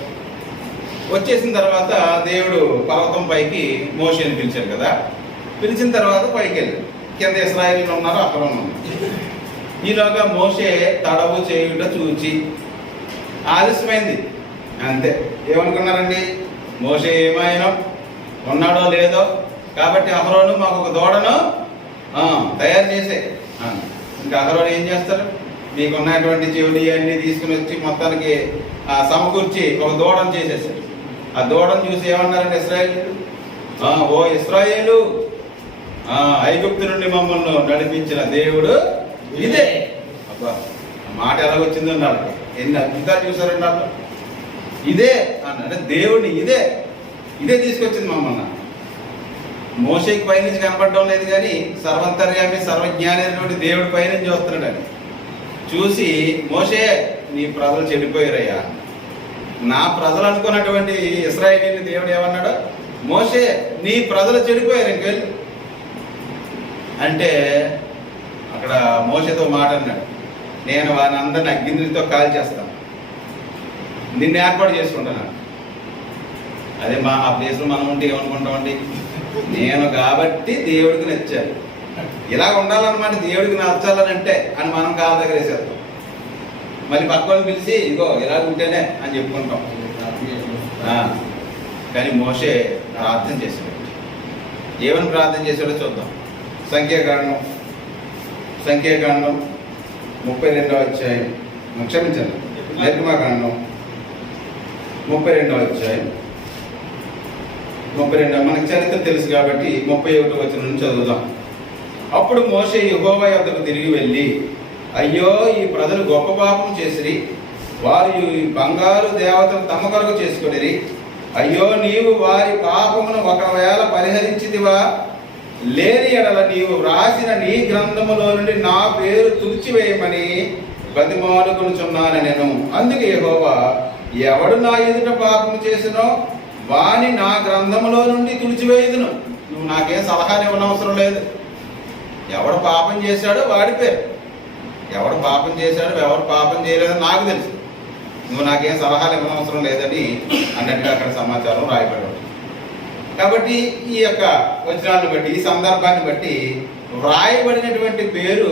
వచ్చేసిన తర్వాత దేవుడు పర్వతం పైకి మోషేని పిలిచారు కదా, పిలిచిన తర్వాత పైకి వెళ్ళారు. కింద ఇశ్రాయేలీలు ఉన్నారు, అక్కడ ఉన్నారు. ఈలోగా మోషే తడవు చేయుట చూచి ఆలస్యమైంది. అంతే. ఏమనుకున్నారండి, మోషే ఏమైనా ఉన్నాడో లేదో, కాబట్టి అహరోను మాకు ఒక దూడను తయారు చేసే. ఇంకా అహరోను ఏం చేస్తారు, మీకు ఉన్నటువంటి చెవులు అన్నీ తీసుకుని వచ్చి మొత్తానికి సమకూర్చి ఒక దూడను చేసేసారు. ఆ దూడను చూసి ఏమన్నారంటే ఇశ్రాయేలీలు, ఓ ఇశ్రాయేలు, ఐగుప్తు నుండి మమ్మల్ని నడిపించిన దేవుడు ఇదే. అబ్బా, మాట ఎలా వచ్చిందో వాళ్ళకి, ఎన్ని అద్భుతాలు చూసారండి వాళ్ళు. ఇదే అంటే దేవుడిని ఇదే తీసుకొచ్చింది మమ్మల్ని. మోషేకి పైనుంచి కనపడడం లేదు, కానీ సర్వంతర్యామి సర్వజ్ఞాని అయినటువంటి దేవుడి పైనుంచి వస్తున్నాడని చూసి, మోషే నీ ప్రజలు చెడిపోయారయ్యా, నా ప్రజలు అనుకున్నటువంటి ఇశ్రాయేలీని దేవుడు ఏమన్నాడు, మోషే నీ ప్రజలు చెడిపోయారు, ఇంకెళ్ళి అంటే అక్కడ మోషేతో మాట అన్నాడు, నేను వారిని అందరిని అగ్నితో కాల్ చేస్తాను, నిన్ను ఏర్పాటు చేసుకుంటున్నాను. అదే ఆ ప్లేస్లో మనం ఉంటే ఏమనుకుంటామండి, నేను కాబట్టి దేవుడికి నచ్చాను, ఇలా ఉండాలన్నమాట, దేవుడికి నచ్చాలని అంటే అని మనం కాళ్ళ దగ్గర వేసేస్తాం. మళ్ళీ పక్కన పిలిచి ఇగో ఇలా ఉంటేనే అని చెప్పుకుంటాం. కానీ మోషే ప్రార్థన చేశాడు. ఏమని ప్రార్థన చేశాడో చూద్దాం. సంఖ్యాకాండం 32వ అధ్యాయం, క్షమించండి, నిర్గమకాండం 32వ అధ్యాయం 32. మనకి చరిత్ర తెలుసు కాబట్టి 31వ వచనం నుంచి చదువుదాం. అప్పుడు మోషే యెహోవా యొద్దకు తిరిగి వెళ్ళి, అయ్యో, ఈ ప్రజలు గొప్ప పాపం చేసిరి, వారు ఈ బంగారు దేవతను తమ కొరకు చేసుకొనిరి. అయ్యో, నీవు వారి పాపమును ఒకవేళ పరిహరించితివా, లేని ఎడల నీవు వ్రాసిన నీ గ్రంథములో నుండి నా పేరు తుడిచివేయమని బతిమాలుకొనుచున్నాను నేను. అందుకే యెహోవా, ఎవడు నా ఎదుట పాపము చేసినో వాని నా గ్రంథములో నుండి తుడిచివేయుదును. నువ్వు నాకేం సలహా ఇవ్వనవసరం లేదు. ఎవడు పాపం చేశాడో వాడి పేరు, ఎవడు పాపం చేశాడో ఎవరు పాపం చేయలేదో నాకు తెలుసు. నువ్వు నాకేం సలహాలు ఇవ్వనవసరం లేదని అన్నట్టుగా అక్కడ సమాచారం రాయబడి ఉంది. కాబట్టి ఈ యొక్క వచనాలను బట్టి, ఈ సందర్భాన్ని బట్టి వ్రాయబడినటువంటి పేరు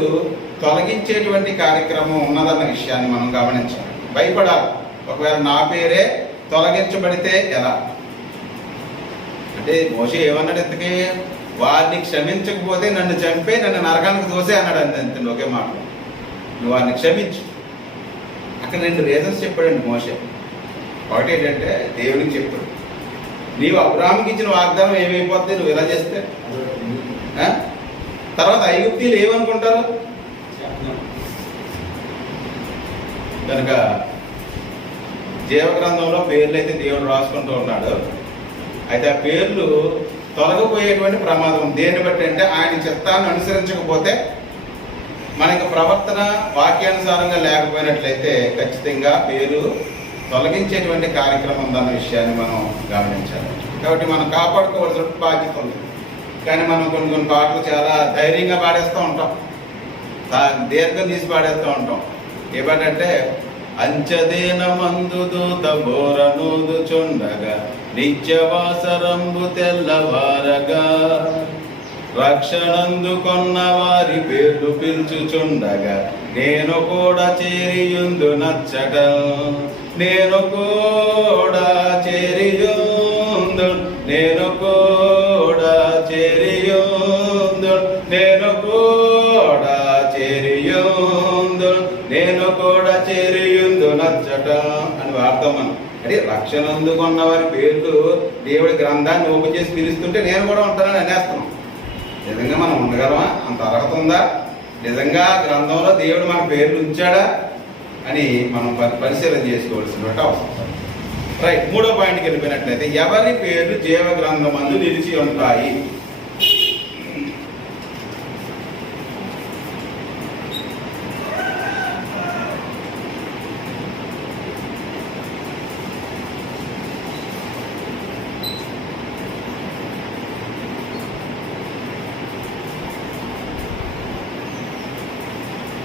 తొలగించేటువంటి కార్యక్రమం ఉన్నదన్న విషయాన్ని మనం గమనించాలి. భయపడాలి. ఒకవేళ నా పేరే తొలగించబడితే ఎలా అంటే మోషే ఏమన్నాడు, ఇంతకీ వారిని క్షమించకపోతే నన్ను చంపే, నన్ను నరకానికి దోసే అన్నాడు. అంతే ఒకే మాట, నువ్వు వారిని క్షమించు. అక్కడ 2 రీజన్స్ చెప్పాడండి మోషే. ఒకటి ఏంటంటే దేవునికి చెప్పాడు, నీవు అబ్రాహాముకి ఇచ్చిన వాగ్దానం ఏమైపోద్ది నువ్వు ఇలా చేస్తే. తర్వాత ఐగుప్తీయులు ఏమనుకుంటారు కనుక జీవగ్రంథంలో పేర్లు అయితే దేవుడు రాసుకుంటూ ఉన్నాడు. అయితే ఆ పేర్లు తొలగిపోయేటువంటి ప్రమాదం దేన్ని బట్టి అంటే ఆయన చిత్తాన్ని అనుసరించకపోతే, మనకి ప్రవర్తన వాక్యానుసారంగా లేకపోయినట్లయితే ఖచ్చితంగా పేరు తొలగించేటువంటి కార్యక్రమం ఉందన్న విషయాన్ని మనం గమనించాలి. కాబట్టి మనం కాపాడుకోవాల్సిన బాధ్యత ఉంది. కానీ మనం కొన్ని పాటలు చాలా ధైర్యంగా పాడేస్తూ ఉంటాం, దీర్ఘం తీసి పాడేస్తూ ఉంటాం. ఏమంటే అంచదేన మందు దూత బోరనూదు చుండగా నిత్యవాసరంబు తెల్లవారగా రక్షణందుకొన్న వారి పేర్లు పిలుచుచుండగా నేను కూడా చేరియుందు నచ్చట, నేను కూడా చేరియుందు, నేను కూడా చేరియుందు, నేను కూడా చేరియుందు, నేను కూడా చేరియుందు నచ్చట అని వాడతాం మనం. అంటే రక్షణ అందుకున్న వారి పేర్లు దేవుడి గ్రంథాన్ని ఓపెన్ చేసి పిలుస్తుంటే నేను కూడా ఉంటానని అనేస్తున్నాం. నిజంగా మనం ఉండగలమా? అంత అర్హత ఉందా? నిజంగా గ్రంథంలో దేవుడు మన పేర్లు ఉంచాడా అని మనం పరిశీలన చేసుకోవాల్సినటువంటి అవసరం. రైట్, 3వ పాయింట్కి వెళ్ళిపోయినట్లయితే ఎవరి పేర్లు జీవ గ్రంథమందు నిలిచి ఉంటాయి.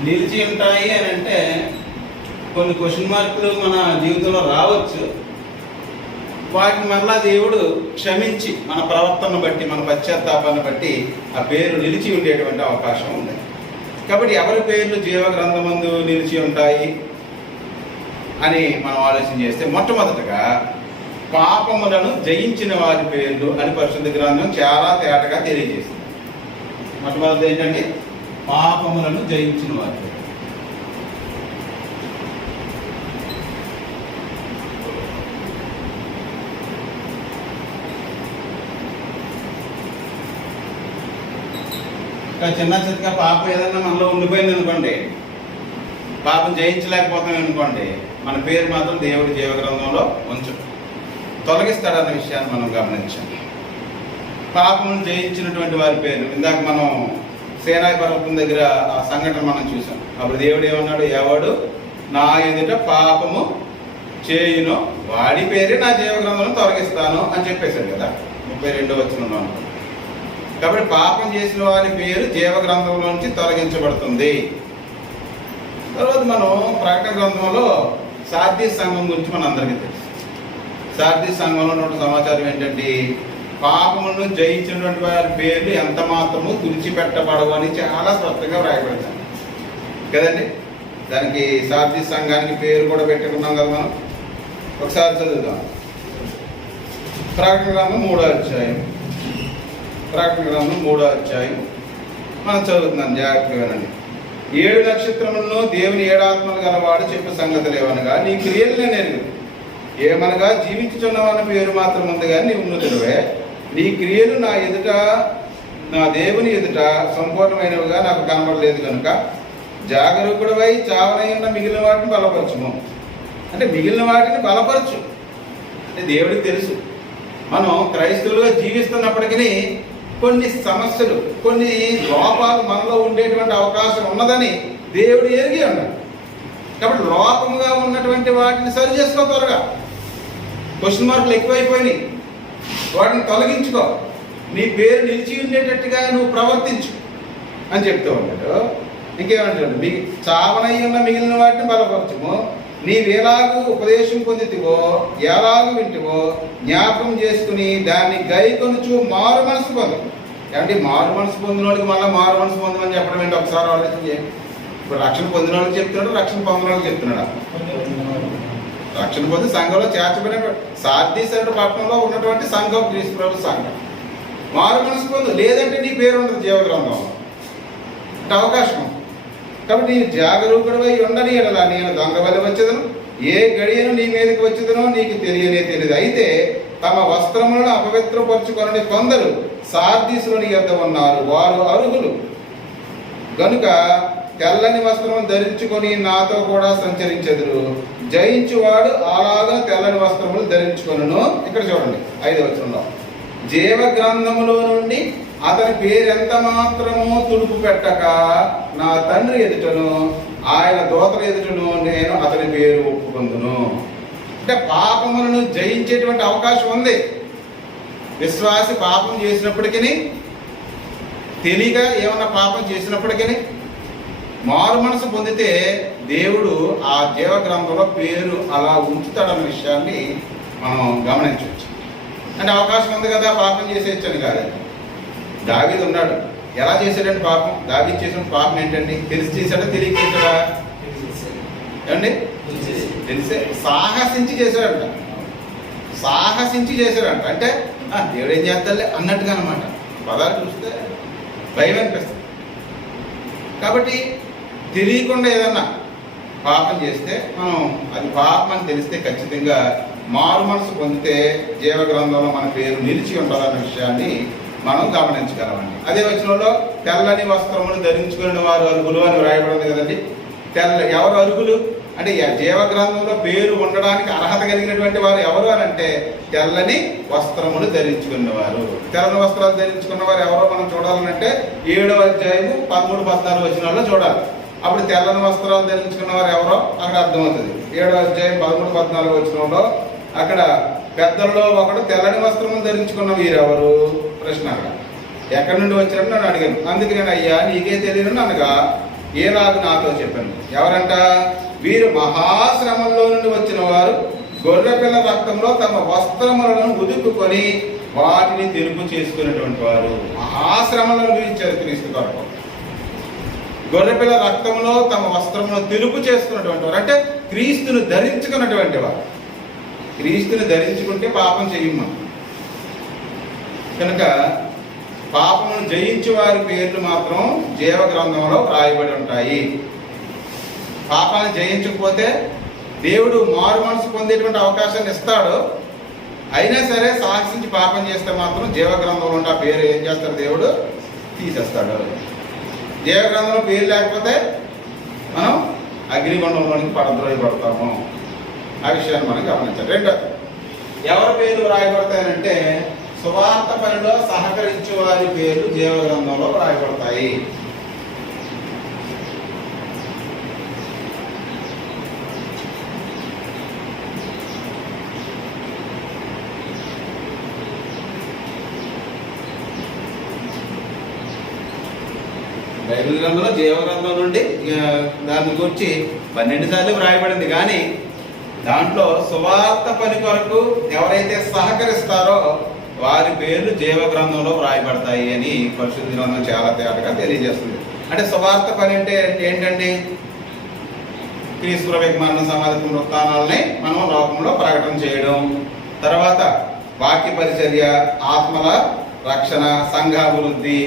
నిలిచి ఉంటాయి అని అంటే కొన్ని క్వశ్చన్ మార్కులు మన జీవితంలో రావచ్చు. వాటిని మరలా దేవుడు క్షమించి మన ప్రవర్తనను బట్టి, మన పశ్చాత్తాపాన్ని బట్టి ఆ పేరు నిలిచి ఉండేటువంటి అవకాశం ఉంది. కాబట్టి ఎవరి పేర్లు జీవ గ్రంథమందు నిలిచి ఉంటాయి అని మనం ఆలోచన చేస్తే, మొట్టమొదటగా పాపములను జయించిన వారి పేర్లు అని పరిశుద్ధ గ్రంథం చాలా తేటగా తెలియజేస్తుంది. మొట్టమొదటి ఏంటంటే పాపములను జయించిన వారి పేరు. చిన్న చిన్నగా పాపం ఏదన్నా మనలో ఉండిపోయింది అనుకోండి, పాపం జయించలేకపోతాం అనుకోండి, మన పేరు మాత్రం దేవుడి జీవగ్రంథంలో తొలగిస్తాడన్న విషయాన్ని మనం గమనించాం. పాపమును జయించినటువంటి వారి పేరు, ఇందాక మనం సేనాయి పర్వతం దగ్గర ఆ సంఘటన మనం చూసాం. అప్పుడు దేవుడు ఏమన్నాడు, ఎవడు నా ఎదుట పాపము చేయునో వాడి పేరే నా జీవగ్రంథంలో తొలగిస్తాను అని చెప్పేశాడు కదా 32వ వచనంలో. కాబట్టి పాపం చేసిన వారి పేరు జీవగ్రంథంలో నుంచి తొలగించబడుతుంది. తర్వాత మనం ప్రకటన గ్రంథంలో సార్దీస్ సంఘం గురించి మన అందరికీ తెలుసు. సార్దీస్ సంఘంలో ఉన్న సమాచారం ఏంటంటే, పాపములను జయించినటువంటి వారి పేర్లు ఎంత మాత్రము తుడిచిపెట్టబడవు అని చాలా స్పష్టంగా వ్రాయబడతాం కదండి. దానికి సార్దీస్ సంఘానికి పేరు కూడా పెట్టుకున్నాం కదా మనం. ఒకసారి చదువుదాం. ప్రకటన గ్రంథం 3వ అధ్యాయం. ప్రకటన గ్రంథం 3వ అధ్యాయం మనం చదువుతున్నాం, జాగ్రత్తగా వినండి. 7 నక్షత్రములను దేవుని 7 ఆత్మలు గలవాడు చెప్పు సంగతులు ఏమనగా, నీ క్రియలు నేను ఏమనగా జీవించుచున్నవాని పేరు మాత్రం ఉంది కానీ నీ ఉన్నతుడివే. నీ క్రియలు నా ఎదుట, నా దేవుని ఎదుట సంపూర్ణమైనవిగా నాకు కనబడలేదు కనుక జాగరూకుడివై చావనైన మిగిలిన వాటిని బలపరచుము. అంటే మిగిలిన వాటిని బలపరచు అంటే దేవుడికి తెలుసు మనం క్రైస్తవులుగా జీవిస్తున్నప్పటికీ కొన్ని సమస్యలు, కొన్ని లోపాలు మనలో ఉండేటువంటి అవకాశం ఉన్నదని దేవుడు ఎరిగి ఉన్నాడు. కాబట్టి లోపముగా ఉన్నటువంటి వాటిని సరి చేసుకో, త్వరగా క్వశ్చన్ మార్కులు ఎక్కువైపోయినాయి, వాటిని తొలగించుకో, నీ పేరు నిలిచి ఉండేటట్టుగా నువ్వు ప్రవర్తించు అని చెప్తూ ఉన్నాడు. ఇంకేమంటాడు, చావనయ్య ఉన్న మిగిలిన వాటిని బలపరచము, నీవేలాగూ ఉపదేశం పొందితివో ఎలాగూ వింటివో జ్ఞాపకం చేసుకుని దాన్ని గైకొనుచు మారు మనసు పొందు. ఏమంటే మారు మనసు పొందినోడికి మళ్ళీ మారు మనసు పొందమని చెప్పడం ఏంటి? ఒకసారి ఆలోచన చేయండి. ఇప్పుడు రక్షణ పొందిన వాళ్ళకి చెప్తున్నాడు, రక్షణ పొందిన వాళ్ళకి చెప్తున్నాడా? రక్షణ పొంది సంఘంలో చేర్చబడిన సార్దీస్ అనే పట్టణంలో ఉన్నటువంటి సంఘం క్రీస్తు ప్రభు సంఘం. మారు మనసు పొందు, లేదంటే నీ పేరు ఉండదు జీవగ్రంథంలో అంటే అవకాశం. కాబట్టి నేను జాగరూకుడివై ఉండని ఎడలా నేను దొంగ వలె వచ్చేదను, ఏ గడియను నీ మీదకి వచ్చేదనో నీకు తెలియదు. అయితే తమ వస్త్రములను అపవిత్రపరచుకొనని కొందరు సార్దీసులోని యొద్ద ఉన్నారు. వారు అర్హులు గనుక తెల్లని వస్త్రం ధరించుకొని నాతో కూడా సంచరించెదరు. జయించువాడు అలాగా తెల్లని వస్త్రములు ధరించుకొనును. ఇక్కడ చూడండి 5వ వచనంలో, జీవ గ్రంథములో నుండి అతని పేరెంత మాత్రము తుడుపు పెట్టక నా తండ్రి ఎదుటను ఆయన దూతల ఎదుటను నేను అతని పేరు ఒప్పుకొందును. అంటే పాపములను జయించేటువంటి అవకాశం ఉంది. విశ్వాసి పాపం చేసినప్పటికీ, తెలియక ఏమన్నా పాపం చేసినప్పటికీ మారు మనసు పొందితే దేవుడు ఆ జీవ గ్రంథంలో పేరు అలా ఉంచుతాడన్న విషయాన్ని మనం గమనించవచ్చు. అంటే అవకాశం ఉంది కదా పాపం చేసేయచ్చని కాదండి. దావీదు ఉన్నాడు, ఎలా చేశాడండి పాపం? దావీదు చేసిన పాపం ఏంటండి? తెలిసి చేశాడా తెలియక చేశాడా? ఏమండి? తెలిసే సాహసించి చేశాడంట. సాహసించి చేశాడంట అంటే దేవుడు ఏం చేస్తాడులే అన్నట్టుగా అనమాట. పదాలు చూస్తే భయం అనిపిస్తుంది. కాబట్టి తెలియకుండా ఏదన్నా పాపం చేస్తే మనం అది పాపం అని తెలిస్తే ఖచ్చితంగా మారు మనసు పొందితే జీవ గ్రంథంలో మన పేరు నిలిచి ఉంటుందన్న విషయాన్ని మనం గమనించగలమండి. అదే వచనంలో తెల్లని వస్త్రములు ధరించుకునే వారు అర్హులు అని వ్రాయబడింది కదండి. ఎవరు అర్హులు అంటే జీవ గ్రంథంలో పేరు ఉండడానికి అర్హత కలిగినటువంటి వారు ఎవరు అని అంటే తెల్లని వస్త్రములు ధరించుకున్నవారు. తెల్లని వస్త్రాలు ధరించుకున్న వారు ఎవరో మనం చూడాలంటే 7వ అధ్యాయము 13-14 వచనాల్లో చూడాలి. అప్పుడు తెల్లని వస్త్రాలు ధరించుకున్న వారు ఎవరో అక్కడ అర్థమవుతుంది. 7వ అధ్యాయం 13-14 వచనంలో అక్కడ పెద్దల్లో ఒకడు తెల్లని వస్త్రములు ధరించుకున్న వీరెవరు ప్రశ్న. అక్కడ ఎక్కడి నుండి వచ్చారని నన్ను అడిగాను. అందుకు నేను అయ్యా నీకే తెలియను అనగా ఏలాగు నాతో చెప్పాను. ఎవరంట? వీరు మహాశ్రమంలో నుండి వచ్చిన వారు గొర్రెపిల్ల రక్తంలో తమ వస్త్రములను ఉదుక్కుని వాటిని తెలుపు చేసుకునేటువంటి వారు. మహాశ్రమలను అనుభవించారు క్రీస్తు కొరకు. గొర్రెపిల్ల రక్తంలో తమ వస్త్రములను తెలుపు చేసుకున్నటువంటి వారు అంటే క్రీస్తును ధరించుకున్నటువంటి వారు. క్రీస్తుని ధరించుకుంటే పాపం చెయ్యము. కనుక పాపమును జయించే వారి పేర్లు మాత్రం జీవ గ్రంథంలో రాయబడి ఉంటాయి. పాపాన్ని జయించకపోతే దేవుడు మారు మనసు పొందేటువంటి అవకాశాన్ని ఇస్తాడు. అయినా సరే సాహసించి పాపం చేస్తే మాత్రం జీవ గ్రంథంలో ఉంటే ఆ పేరు ఏం చేస్తాడు? దేవుడు తీసేస్తాడు. జీవ గ్రంథంలో పేరు లేకపోతే మనం అగ్నిగుండంలోనికి పడతాము. ఆ విషయాన్ని మనం గమనించాలి. రెండో, ఎవరి పేర్లు రాయబడతాయంటే సువార్త పనిలో సహకరించే వారి పేర్లు జీవ గ్రంథంలో రాయబడతాయి. బైబిల్ గ్రంథంలో జీవ గ్రంథం నుండి దాని గురించి 12 సార్లు వ్రాయబడింది. కానీ దాంట్లో సువార్త పని కొరకు ఎవరైతే సహకరిస్తారో వారి పేర్లు జీవ గ్రంథంలో వ్రాయబడతాయి అని పరిశుద్ధ గ్రంథం చాలా తేటగా తెలియజేస్తుంది. అంటే సువార్త పని అంటే ఏంటండి? క్రీస్తు ప్రభు మరణ సమాధి పునరుత్థానాలని మనం లోకంలో ప్రకటన చేయడం, తర్వాత వాక్య పరిచర్య, ఆత్మల రక్షణ, సంఘాభివృద్ధి,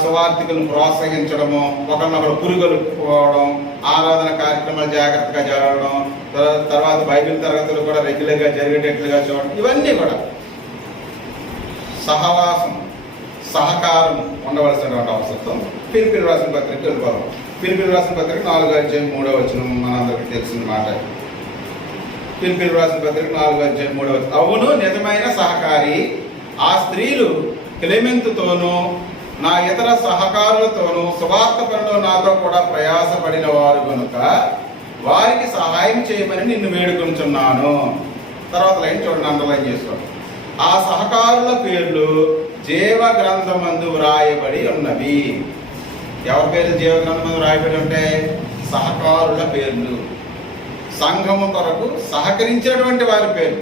సువార్థికులను ప్రోత్సహించడము, ఒకరినొకరు పురుగొలుపుకోవడం, ఆరాధన కార్యక్రమాలు జాగ్రత్తగా జరగడం, తర్వాత బైబిల్ తరగతులు కూడా రెగ్యులర్గా జరిగేటట్లుగా చూడడం, ఇవన్నీ కూడా సహవాసం, సహకారం ఉండవలసినటువంటి అవసరం. ఫిలిప్పీయులకు రాసిన పత్రిక వెళ్ళిపోదాం. ఫిలిప్పీయులకు రాసిన పత్రిక 4వ అధ్యాయం 3వ వచనం మనందరికీ తెలిసిన మాట. ఫిలిప్పీయులకు రాసిన పత్రిక 4వ అధ్యాయం 3వ వచనం. అవును, నిజమైన సహకారి ఆ స్త్రీలు క్లెమెంతుతోనూ నా ఇతర సహకారులతోనూ సువార్త పనిలో నాతో కూడా ప్రయాసపడిన వారు కనుక వారికి సహాయం చేయమని నిన్ను వేడుకొనుచున్నాను. తర్వాత లైన్ చూడండి, అండర్లైన్ చేసుకోండి. ఆ సహకారుల పేర్లు జీవ గ్రంథమందు వ్రాయబడి ఉన్నవి. ఎవరి పేర్లు జీవ గ్రంథమందు వ్రాయబడి ఉంటే? సహకారుల పేర్లు. సంఘము కొరకు సహకరించినటువంటి వారి పేరు.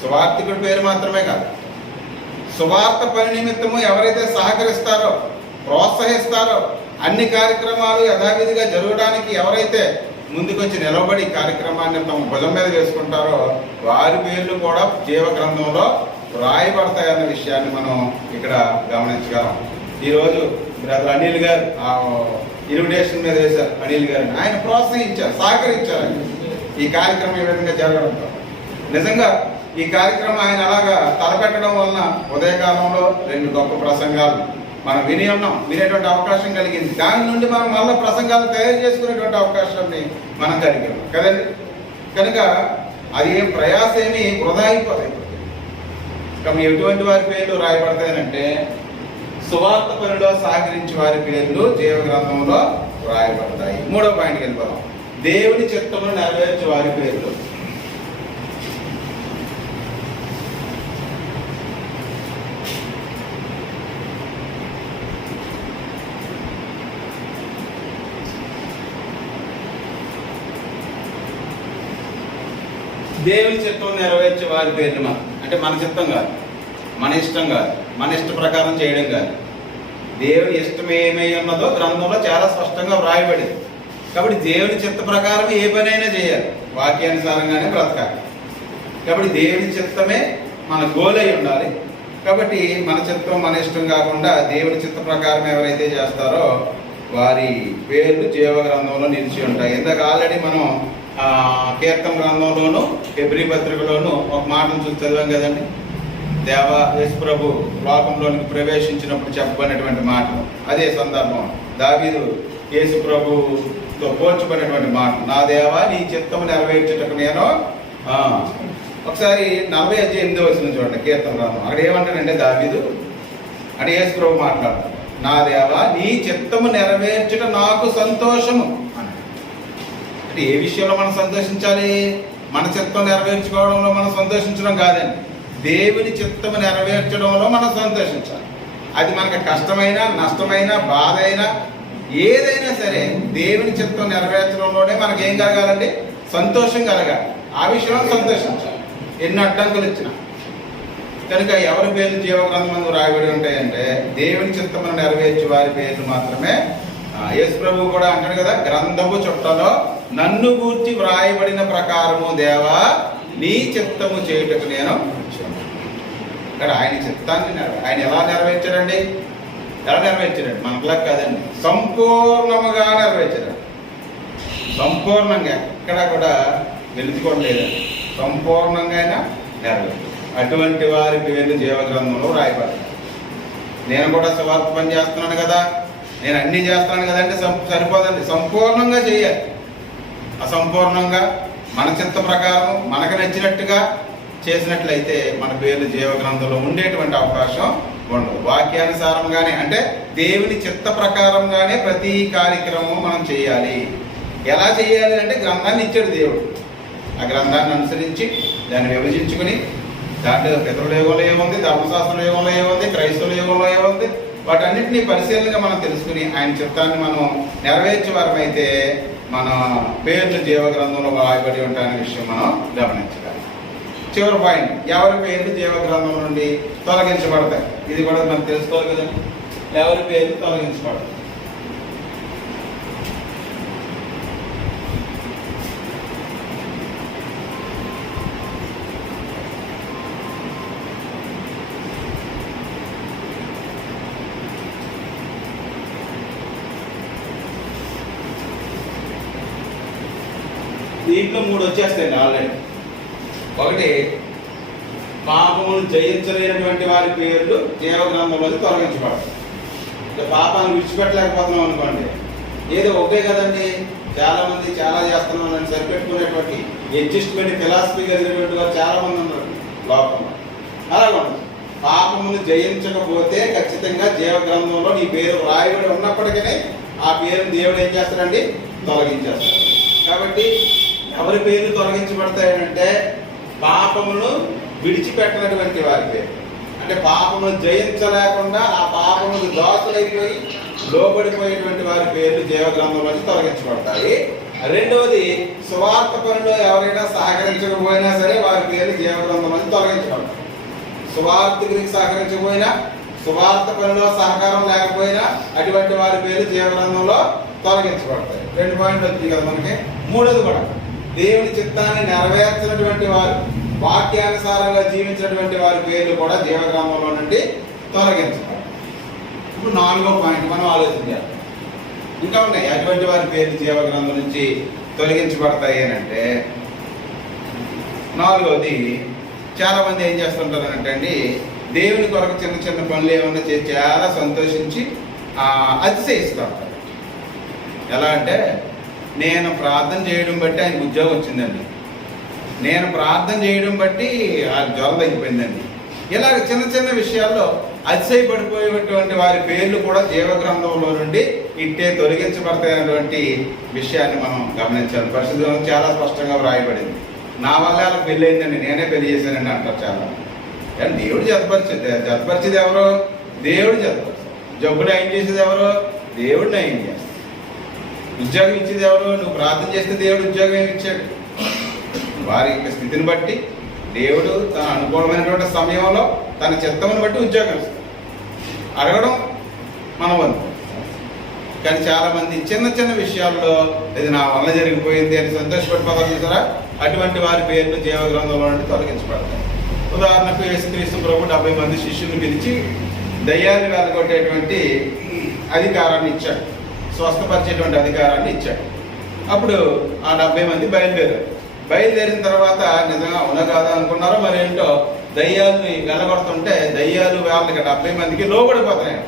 సువార్థికుడి పేరు మాత్రమే కాదు, సువార్త పని నిమిత్తము ఎవరైతే సహకరిస్తారో, ప్రోత్సహిస్తారో, అన్ని కార్యక్రమాలు యథావిధిగా జరగడానికి ఎవరైతే ముందుకొచ్చి నిలబడి కార్యక్రమాన్ని తమ భుజం మీద వేసుకుంటారో వారి పేర్లు కూడా జీవ గ్రంథంలో రాయబడతాయన్న విషయాన్ని మనం ఇక్కడ గమనించగలం. ఈరోజు బ్రదర్ అనిల్ గారు ఇన్విటేషన్ మీద వేశారు. అనిల్ గారిని ఆయన ప్రోత్సహించారు, సహకరించారు ఈ కార్యక్రమం ఈ విధంగా జరగడంతో. నిజంగా ఈ కార్యక్రమం ఆయన అలాగా తలపెట్టడం వలన ఉదయకాలంలో 2 గొప్ప ప్రసంగాలు మనం వినేటువంటి అవకాశం కలిగింది. దాని నుండి మనం మళ్ళీ ప్రసంగాలు తయారు చేసుకునేటువంటి అవకాశాన్ని మనం కలిగాం కదండి. కనుక అది ఏం ప్రయాసేమి వృధా అయిపోతాయి. కాబట్టి ఎటువంటి వారి పేర్లు రాయబడతాయనంటే సువార్త పనిలో సహకరించి వారి పేర్లు జీవ గ్రంథంలో రాయబడతాయి. 3వ పాయింట్కి వెళ్ళిపోదాం. దేవుని చిత్తమును నెరవేర్చే వారి పేర్లు. దేవుని చిత్తం నెరవేర్చే వారి పేర్లు అంటే మన చిత్తం కాదు, మన ఇష్టం కాదు, మన ఇష్ట ప్రకారం చేయడం కాదు. దేవుని ఇష్టం ఏమై ఉన్నదో గ్రంథంలో చాలా స్పష్టంగా వ్రాయబడింది. కాబట్టి దేవుని చిత్త ప్రకారం ఏ పనైనా చేయాలి, వాక్యానుసారంగానే బ్రతకాలి. కాబట్టి దేవుని చిత్తమే మన గోల్ అయి ఉండాలి. కాబట్టి మన చిత్తం మన ఇష్టం కాకుండా దేవుని చిత్త ప్రకారం ఎవరైతే చేస్తారో వారి పేర్లు జీవ గ్రంథంలో నిలిచి ఉంటాయి. ఇందాక ఆల్రెడీ మనం కీర్తన గ్రంథంలోను హెబ్రీ పత్రికలోను ఒక మాటను చూసి చదివాం కదండి. యేసు ప్రభు లోకంలోనికి ప్రవేశించినప్పుడు చెప్పబడినటువంటి మాటలు. అదే సందర్భం దావీదు యేసు ప్రభుతో పోల్చబడినటువంటి మాట. నా దేవా నీ చిత్తము నెరవేర్చుటకు నేను ఒకసారి 48 చూడండి కీర్తన గ్రంథం. అక్కడ ఏమంటాడంటే దావీదు అంటే యేసు ప్రభు మాట్లాడతాడు. నా దేవా నీ చిత్తము నెరవేర్చుట నాకు సంతోషము. అంటే ఏ విషయంలో మనం సంతోషించాలి? మన చిత్తం నెరవేర్చుకోవడంలో మనం సంతోషించడం కాదండి, దేవుని చిత్తము నెరవేర్చడంలో మనం సంతోషించాలి. అది మనకు కష్టమైనా, నష్టమైనా, బాధ అయినా, ఏదైనా సరే దేవుని చిత్తం నెరవేర్చడంలోనే మనకి ఏం కలగాలండి? సంతోషం కలగాలి. ఆ విషయంలో సంతోషించాలి ఎన్ని అడ్డంకులు వచ్చినా. కనుక ఎవరి పేర్లు జీవ గ్రంథమందు రాయబడి ఉంటాయంటే దేవుని చిత్తమును నెరవేర్చి వారి పేర్లు మాత్రమే. యేసు ప్రభువు కూడా అంటాడు కదా, గ్రంథపు చుట్టలో నన్ను గూర్చి వ్రాయబడిన ప్రకారము దేవా నీ చిత్తము చేయుటకు నేను ఇక్కడ ఆయన చిత్తాన్ని ఆయన ఎలా నెరవేర్చాడండి? ఎలా నెరవేర్చాడండి? మనకులా కాదండి, సంపూర్ణముగా నెరవేర్చాడు. సంపూర్ణంగా ఎక్కడ కూడా వెలుచుకోవట్లేదండి, సంపూర్ణంగా అయినా నెరవేర్చాడు. అటువంటి వారి పేర్లు జీవగ్రంథంలో రాయబడతాయి. నేను కూడా సువార్త పని చేస్తున్నాను కదా, నేను అన్నీ చేస్తున్నాను కదంటే సరిపోదండి, సంపూర్ణంగా చేయాలి. అసంపూర్ణంగా మన చిత్త ప్రకారం మనకు నచ్చినట్టుగా చేసినట్లయితే మన పేర్లు జీవ గ్రంథంలో ఉండేటువంటి అవకాశం ఉండదు. వాక్యానుసారంగానే అంటే దేవుని చిత్త ప్రకారంగానే ప్రతి కార్యక్రమం మనం చేయాలి. ఎలా చేయాలి అంటే గ్రంథాన్ని ఇచ్చాడు దేవుడు. ఆ గ్రంథాన్ని అనుసరించి దాన్ని విభజించుకుని దాంట్లో పితరుల యుగంలో ఏముంది, ధర్మశాస్త్ర యుగంలో ఏముంది, క్రైస్తవుల యుగంలో ఏముంది, వాటన్నిటినీ పరిశీలనగా మనం తెలుసుకుని ఆయన చిత్తాన్ని మనం నెరవేర్చే వారమైతే మన పేర్లు జీవ గ్రంథంలో రాయబడి ఉంటాయనే విషయం మనం గమనించాలి. చివరి పాయింట్, ఎవరి పేర్లు జీవ గ్రంథం నుండి తొలగించబడతాయి. ఇది కూడా మనం తెలుసుకోవాలి కదండి, ఎవరి పేర్లు తొలగించబడతాయి. దీంట్లో 3 వచ్చేస్తాయండి ఆల్రెడీ. ఒకటి, పాపమును జయించలేనటువంటి వారి పేర్లు జీవ గ్రంథంలో తొలగించబడతాయి. పాపాన్ని విడిచిపెట్టలేకపోతున్నాం అనుకోండి, ఏదో ఒకే కదండి, చాలా మంది చాలా చేస్తున్నాం అని సరిపెట్టుకునేటువంటి అడ్జస్ట్మెంట్ ఫిలాసఫీ కలిగినటువంటి వారు చాలా మంది ఉన్నారు లోకంలో. అలాగే పాపమును జయించకపోతే ఖచ్చితంగా జీవ గ్రంథంలో నీ పేరు రాయబడి ఉన్నప్పటికీ ఆ పేరును దేవుడు ఏం చేస్తాడండి? తొలగించేస్తాడు. కాబట్టి ఎవరి పేర్లు తొలగించబడతాయంటే పాపమును విడిచిపెట్టినటువంటి వారి పేరు. అంటే పాపమును జయించలేకుండా ఆ పాపమును దోషులైపోయి లోబడిపోయేటువంటి వారి పేర్లు జీవ గ్రంథంలోంచి తొలగించబడతాయి. రెండవది, సువార్త పనిలో ఎవరైనా సహకరించకపోయినా సరే వారి పేర్లు జీవగ్రంథం నుంచి తొలగించబడతాయి. సువార్తికునికి సహకరించకపోయినా, సువార్త పనిలో సహకారం లేకపోయినా అటువంటి వారి పేర్లు జీవగ్రంథంలో తొలగించబడతాయి. 2 పాయింట్లు వచ్చింది కదా మనకి. మూడోది కూడా, దేవుని చిత్తాన్ని నెరవేర్చినటువంటి వారు, వాక్యానుసారంగా జీవించినటువంటి వారి పేర్లు కూడా జీవగ్రంథంలో నుండి తొలగించబడతాయి. ఇప్పుడు 4వ పాయింట్ మనం ఆలోచించాలి. ఇంకా ఉన్నాయి అటువంటి వారి పేర్లు జీవగ్రంథం నుంచి తొలగించబడతాయి అని అంటే, 4వది, చాలా మంది ఏం చేస్తుంటారంటే అండి, దేవుని కొరకు చిన్న చిన్న పనులు ఏమన్నా చేసి చాలా సంతోషించి అతిశయిస్తూ ఉంటారు. ఎలా అంటే, నేను ప్రార్థన చేయడం బట్టి ఆయనకు ఉద్యోగం వచ్చిందండి, నేను ప్రార్థన చేయడం బట్టి ఆ జ్వరం తగ్గిపోయిందండి. ఇలాగ చిన్న చిన్న విషయాల్లో అతిశయపడిపోయేటువంటి వారి పేర్లు కూడా జీవగ్రంథంలో నుండి ఇట్టే తొలగించబడతాయనేటువంటి విషయాన్ని మనం గమనించాలి. పరిశుద్ధ గ్రంథం చాలా స్పష్టంగా వ్రాయబడింది. నా వల్ల వాళ్ళకి పెళ్ళి అయిందండి, నేనే పెళ్లి చేశానండి అంటారు చాలా. కానీ దేవుడు జతపరిచేది ఎవరో? దేవుడు జతపరిచేది. జబ్బులు నయం చేసేది ఎవరో? దేవుడు నయం చేస్తాడు. ఉద్యోగం ఇచ్చేది ఎవరో? నువ్వు ప్రార్థన చేస్తే దేవుడు ఉద్యోగం ఇచ్చాడు. వారి యొక్క స్థితిని బట్టి దేవుడు తన అనుకూలమైనటువంటి సమయంలో తన చిత్తమును బట్టి ఉద్యోగం ఇస్తాడు. అడగడం మన వంతు. కానీ చాలా మంది చిన్న చిన్న విషయాల్లో ఇది నా వల్ల జరిగిపోయింది అని సంతోషపడిపోతారు చూసారా, అటువంటి వారి పేర్లు జీవగ్రంథంలో నుండి తొలగించబడతాయి. ఉదాహరణకు యేసుక్రీస్తు ప్రభు 70 మంది శిష్యుల్ని పిలిచి దయ్యాన్ని వెళ్ళగొట్టేటువంటి అధికారాన్ని ఇచ్చాడు, స్వస్థపరిచేటువంటి అధికారాన్ని ఇచ్చాడు. అప్పుడు ఆ 70 మంది బయలుదేరిన తర్వాత నిజంగా అవునా కాదా అనుకున్నారో మరేంటో, దయ్యాలని వెళ్ళగొడుతుంటే దయ్యాలు వాళ్ళకి 70 మందికి లోబడిపోతున్నాయి.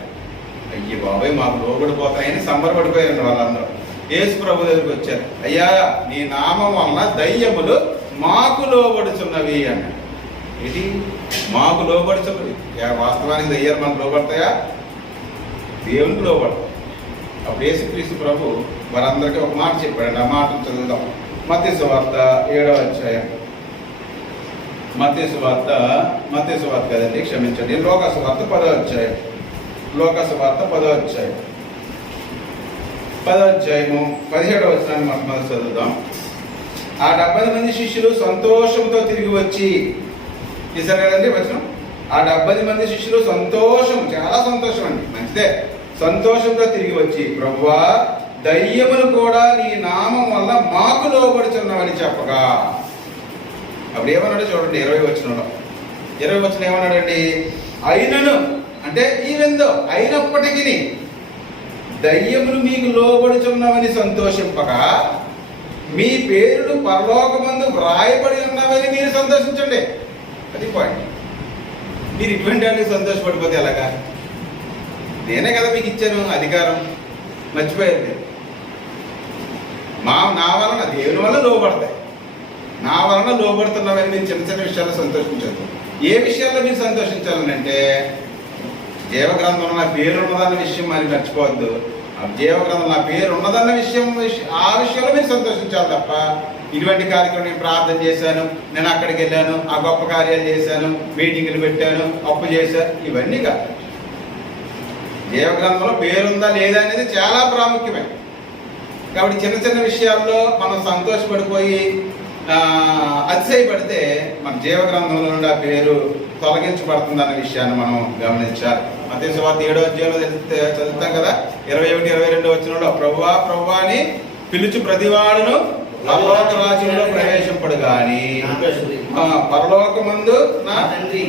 అయ్యి బాబాయ్ మాకు లోబడిపోతాయని సంబరపడిపోయారండి వాళ్ళందరూ. యేసు ప్రభు దగ్గరికి వచ్చారు. అయ్యా, నీ నామం వలన దయ్యములు మాకు లోబడుచున్నవి అన్నాడు. ఇది మాకు లోబడుచున్నవి. వాస్తవానికి దయ్యాలు మనకు లోబడతాయా? దేవునికి లోబడతాయి. అప్పుడు యేసుక్రీస్తు ప్రభు వారందరికీ ఒక మాట చెప్పాడండి. ఆ మాటను చదువుదాం. మత్తయి సువార్త 7వ అధ్యాయం. మత్తయి సువార్త కదండి, క్షమించండి. లోకా సువార్త 10వ అధ్యాయం. లోకా సువార్త 10వ అధ్యాయం 10వ అధ్యాయము 17వ వచనాన్ని మనం మొదలు చదువుదాం. ఆ 70 మంది శిష్యులు సంతోషంతో తిరిగి వచ్చి, చూసారు కదండి వచనం. ఆ 70 మంది శిష్యులు చాలా సంతోషం అండి, మంచిదే. సంతోషంతో తిరిగి వచ్చి, ప్రభువా, దయ్యములు కూడా నీ నామం వల్ల మాకు లోబడుచున్నామని చెప్పగా. అప్పుడు ఏమన్నాడు చూడండి, 20వ వచనంలో. 20వ వచనం ఏమన్నాడండి? అయినను అంటే ఈవెందో, అయినప్పటికీ దయ్యములు మీకు లోబడుచున్నామని సంతోషింపగా మీ పేరులు పరలోకమందు వ్రాయబడి ఉన్నవని మీరు సంతోషించండి. అది పాయింట్. మీరు ఇటువంటి వాటికి సంతోషపడిపోతే ఎలాగా? నేనే కదా మీకు ఇచ్చాను అధికారం, మర్చిపోయారు. నా వలన, దేవుని వల్ల లోబడతాయి. నా వలన లోబడుతున్నవని మీరు చిన్న చిన్న విషయాల్లో సంతోషించద్దు. ఏ విషయాల్లో మీరు సంతోషించాలని అంటే, జీవగ్రంథంలో నా పేరు ఉన్నదన్న విషయం మరి మర్చిపోవద్దు. ఆ జీవగ్రంథం నా పేరు ఉన్నదన్న విషయం, ఆ విషయంలో మీరు సంతోషించాలి తప్ప, ఇటువంటి కార్యక్రమం నేను ప్రార్థన చేశాను, నేను అక్కడికి వెళ్ళాను, ఆ గొప్ప కార్యాలు చేశాను, మీటింగులు పెట్టాను, అప్పు చేశాను, ఇవన్నీ కాదు. జీవగ్రంథంలో పేరుందా లేదా అనేది చాలా ప్రాముఖ్యమైనది. కాబట్టి చిన్న చిన్న విషయాల్లో మనం సంతోషపడిపోయి అతిశయపడితే మన జీవగ్రంథంలో నుండి ఆ పేరు తొలగించబడుతుందన్న విషయాన్ని మనం గమనించాలి. మత్తయి సువార్త 7వ అధ్యాయంలో చదువుతాం కదా, 21, 22 వచనంలో, ప్రభువా ప్రభువా అని పిలుచు ప్రతివాడును పరలోక రాజ్యంలో ప్రవేశింపడు గాని పరలోకమందు నా తండ్రి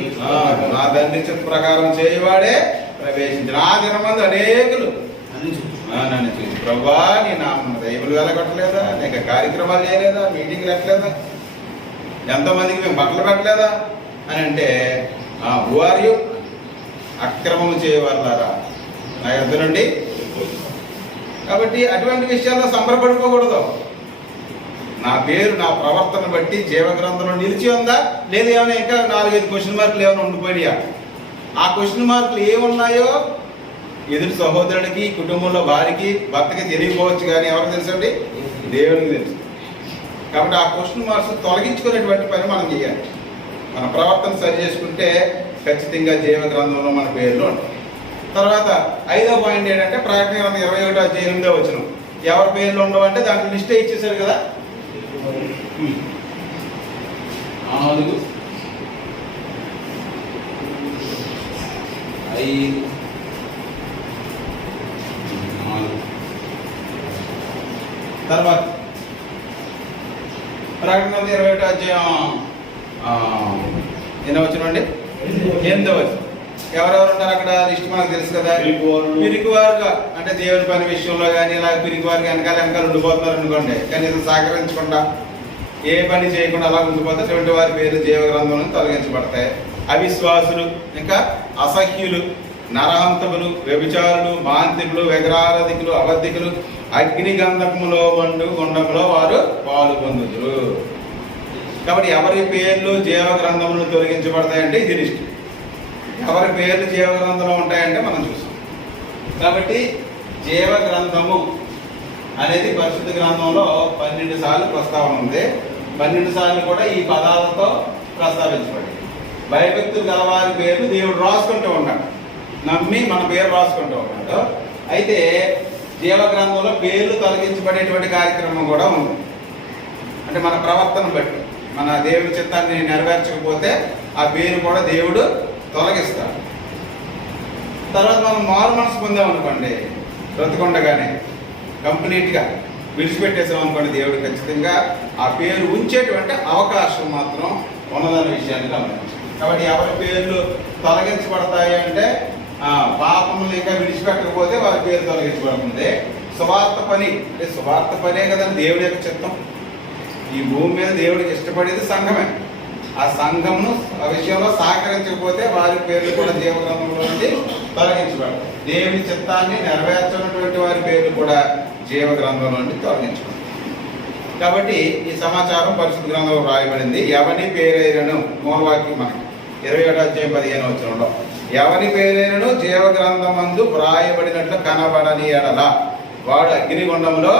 చిత్త ప్రకారం చేయవాడే ప్రవేశించిన. ఆ దినమందు అనేకులు నన్ను చూసి, ప్రభువా నీ నామమున దయ్యములు వెళ్ళగొట్టలేదా, నీకు కార్యక్రమాలు చేయలేదా, మీటింగ్లు పెట్టలేదా, ఎంతోమందికి మేము బట్టలు పెట్టలేదా అని అంటే, హూ ఆర్ యు? అక్రమము చేయవాళ్ళారా నా యొద్ద నుండి. కాబట్టి అటువంటి విషయాల్లో సంబరపడిపోకూడదు. నా పేరు, నా ప్రవర్తన బట్టి జీవగ్రంథంలో నిలిచి ఉందా లేదా, ఏమైనా ఇంకా 4-5 క్వశ్చన్ మార్కులు ఏమైనా ఉండిపోయా? ఆ క్వశ్చన్ మార్కులు ఏమున్నాయో ఎదుటి సహోదరుడికి, కుటుంబంలో భార్యకి, భర్తకి తెలియకపోవచ్చు, కానీ ఎవరికి తెలుసండి? దేవునికి తెలుసు. కాబట్టి ఆ క్వశ్చన్ మార్క్స్ తొలగించుకునేటువంటి పని మనం చేయాలి. మన ప్రవర్తన సరి చేసుకుంటే ఖచ్చితంగా జీవగ్రంథంలో మన పేర్లు ఉంటాయి. తర్వాత 5వ పాయింట్ ఏంటంటే, ప్రకటన 21వ అధ్యాయం 8వ వచనం. ఎవరి పేర్లు ఉండవు అంటే దాంట్లో లిస్టే ఇచ్చేసారు కదా. 4 5 4 తర్వాత ప్రకటన 21 అధ్యాయం 8వ వచనం అండి. 8వ వచనం. ఎవరెవరు ఉంటారు అక్కడ లిస్ట్ మనకు తెలుసు కదా. పిరికివారుగా అంటే దేవుని పని విషయంలో కానీ ఇలా పిరికివారుగా వెనకాల ఉండిపోతున్నారు అనుకోండి, కానీ ఇది సహకరించకుండా ఏ పని చేయకుండా అలా ఉండిపోతే అటువంటి వారి పేరు జీవ గ్రంథంలో తొలగించబడతాయి. అవిశ్వాసులు, ఇంకా అసహ్యులు, నరహంతకులు, వ్యభిచారులు, మాంత్రికులు, విగ్రహారాధికులు, అబద్ధికులు అగ్ని గంధకములో మండు గుండములో వారు పాలు పొందుదురు. కాబట్టి ఎవరి పేర్లు జీవ గ్రంథములు తొలగించబడతాయంటే ఇది లిస్ట్. ఎవరి పేర్లు జీవ గ్రంథంలో ఉంటాయంటే మనం చూస్తాం. కాబట్టి జీవ గ్రంథము అనేది పరిశుద్ధ గ్రంథంలో 12 సార్లు ప్రస్తావన ఉంది. 12 సార్లు కూడా ఈ పదాలతో ప్రస్తావించబడింది. భయభక్తులు గలవారి పేర్లు దేవుడు రాసుకుంటూ ఉన్నాడు, నమ్మి మన పేరు రాసుకుంటూ ఉన్నాడు. అయితే జీవ గ్రంథంలో పేర్లు తొలగించబడేటువంటి కార్యక్రమం కూడా ఉంది. అంటే మన ప్రవర్తన బట్టి, మన దేవుడి చిత్తాన్ని నెరవేర్చకపోతే ఆ పేరు కూడా దేవుడు తొలగిస్తాడు. తర్వాత మనం మారు మనసు పొందామనుకోండి, బ్రతికొండగానే కంప్లీట్గా విడిచిపెట్టేసాం అనుకోండి, దేవుడు ఖచ్చితంగా ఆ పేరు ఉంచేటువంటి అవకాశం మాత్రం ఉన్నదన్న విషయాన్ని గమనించాలి. కాబట్టి ఎవరి పేర్లు తొలగించబడతాయి అంటే పాపములు ఇంకా విడిచిపెట్టకపోతే వారి పేరు తొలగించబడుతుంది. సువార్త పని అంటే సువార్త పనే కదండి దేవుడి యొక్క చిత్తం. ఈ భూమి మీద దేవుడికి ఇష్టపడేది సంఘమే. ఆ సంఘమును ఆ విషయంలో సహకరించకపోతే వారి పేర్లు కూడా జీవ గ్రంథంలో నుండి తొలగించబడతాయి. దేవుని చిత్తాన్ని నెరవేర్చినటువంటి వారి పేర్లు కూడా జీవ గ్రంథంలో నుండి తొలగించబడతాయి. కాబట్టి ఈ సమాచారం పరిశుద్ధ గ్రంథంలో రాయబడింది. ఎవరి పేరైనను మూలవాక్యం మనకి 21 అధ్యాయం 15వ వచనంలో, ఎవరి పేరైనను జీవ గ్రంథమందు వ్రాయబడినట్లు కనబడని ఎడల వాడు అగ్నిగుండములో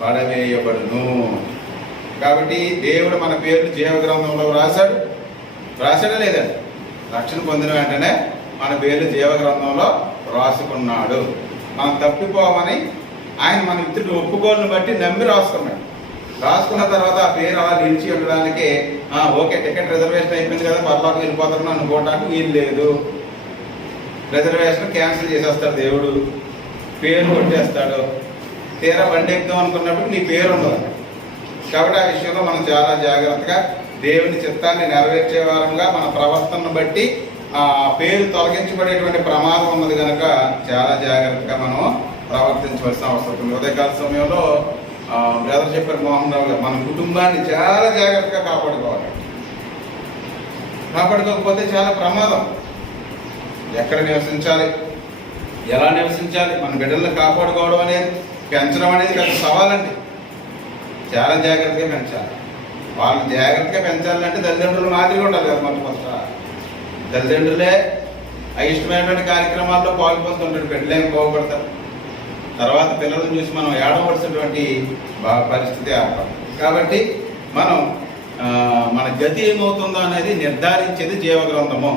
పడవేయబడును. కాబట్టి దేవుడు మన పేర్లు జీవ గ్రంథంలో రాశాడా లేదండి? రక్షణ పొందిన వెంటనే మన పేర్లు జీవ గ్రంథంలో రాసుకున్నాడు. మనం తప్పిపోమని ఆయన మన ఇతరులు ఒప్పుకోలను బట్టి నమ్మి రాసుకున్నాడు. రాసుకున్న తర్వాత ఆ పేరు అలా నిలిచి ఉండడానికి ఓకే టికెట్ రిజర్వేషన్ అయిపోయింది కదా పర్లోకి వెళ్ళిపోతాను అనుకోవడానికి వీలు లేదు. రిజర్వేషన్ క్యాన్సిల్ చేసేస్తాడు దేవుడు, పేరు కొట్టేస్తాడు. తీరా బండి ఎక్కుదాం అనుకున్నప్పుడు నీ పేరు ఉండదు. కాబట్టి ఆ విషయంలో మనం చాలా జాగ్రత్తగా దేవుని చిత్తాన్ని నెరవేర్చే వారంగా మన ప్రవర్తనను బట్టి ఆ పేరు తొలగించబడేటువంటి ప్రమాదం ఉన్నది కనుక చాలా జాగ్రత్తగా మనం ప్రవర్తించవలసిన అవసరం ఉంది. ఉదయకాల సమయంలో బ్రదర్ చెప్పారు మోహన్ రావు గారు, మన కుటుంబాన్ని చాలా జాగ్రత్తగా కాపాడుకోవాలి. కాపాడుకోకపోతే చాలా ప్రమాదం. ఎక్కడ నివసించాలి, ఎలా నివసించాలి, మన బిడ్డలను కాపాడుకోవడం అనేది పెంచడం అనేది పెద్ద సవాలండి. చాలా జాగ్రత్తగా పెంచాలి. వాళ్ళని జాగ్రత్తగా పెంచాలంటే తల్లిదండ్రులు మాదిరిగా ఉండాలి కదా. మన ఫస్ట్ తల్లిదండ్రులే అయిష్టమైనటువంటి కార్యక్రమాల్లో పాల్పొందుతుంటారు, బిడ్డలేం బాగుపడతారు. తర్వాత పిల్లలను చూసి మనం ఏడవలసినటువంటి పరిస్థితి ఏర్పడుతుంది. కాబట్టి మనం మన గతి ఏమవుతుందో అనేది నిర్ధారించేది జీవగ్రంథము.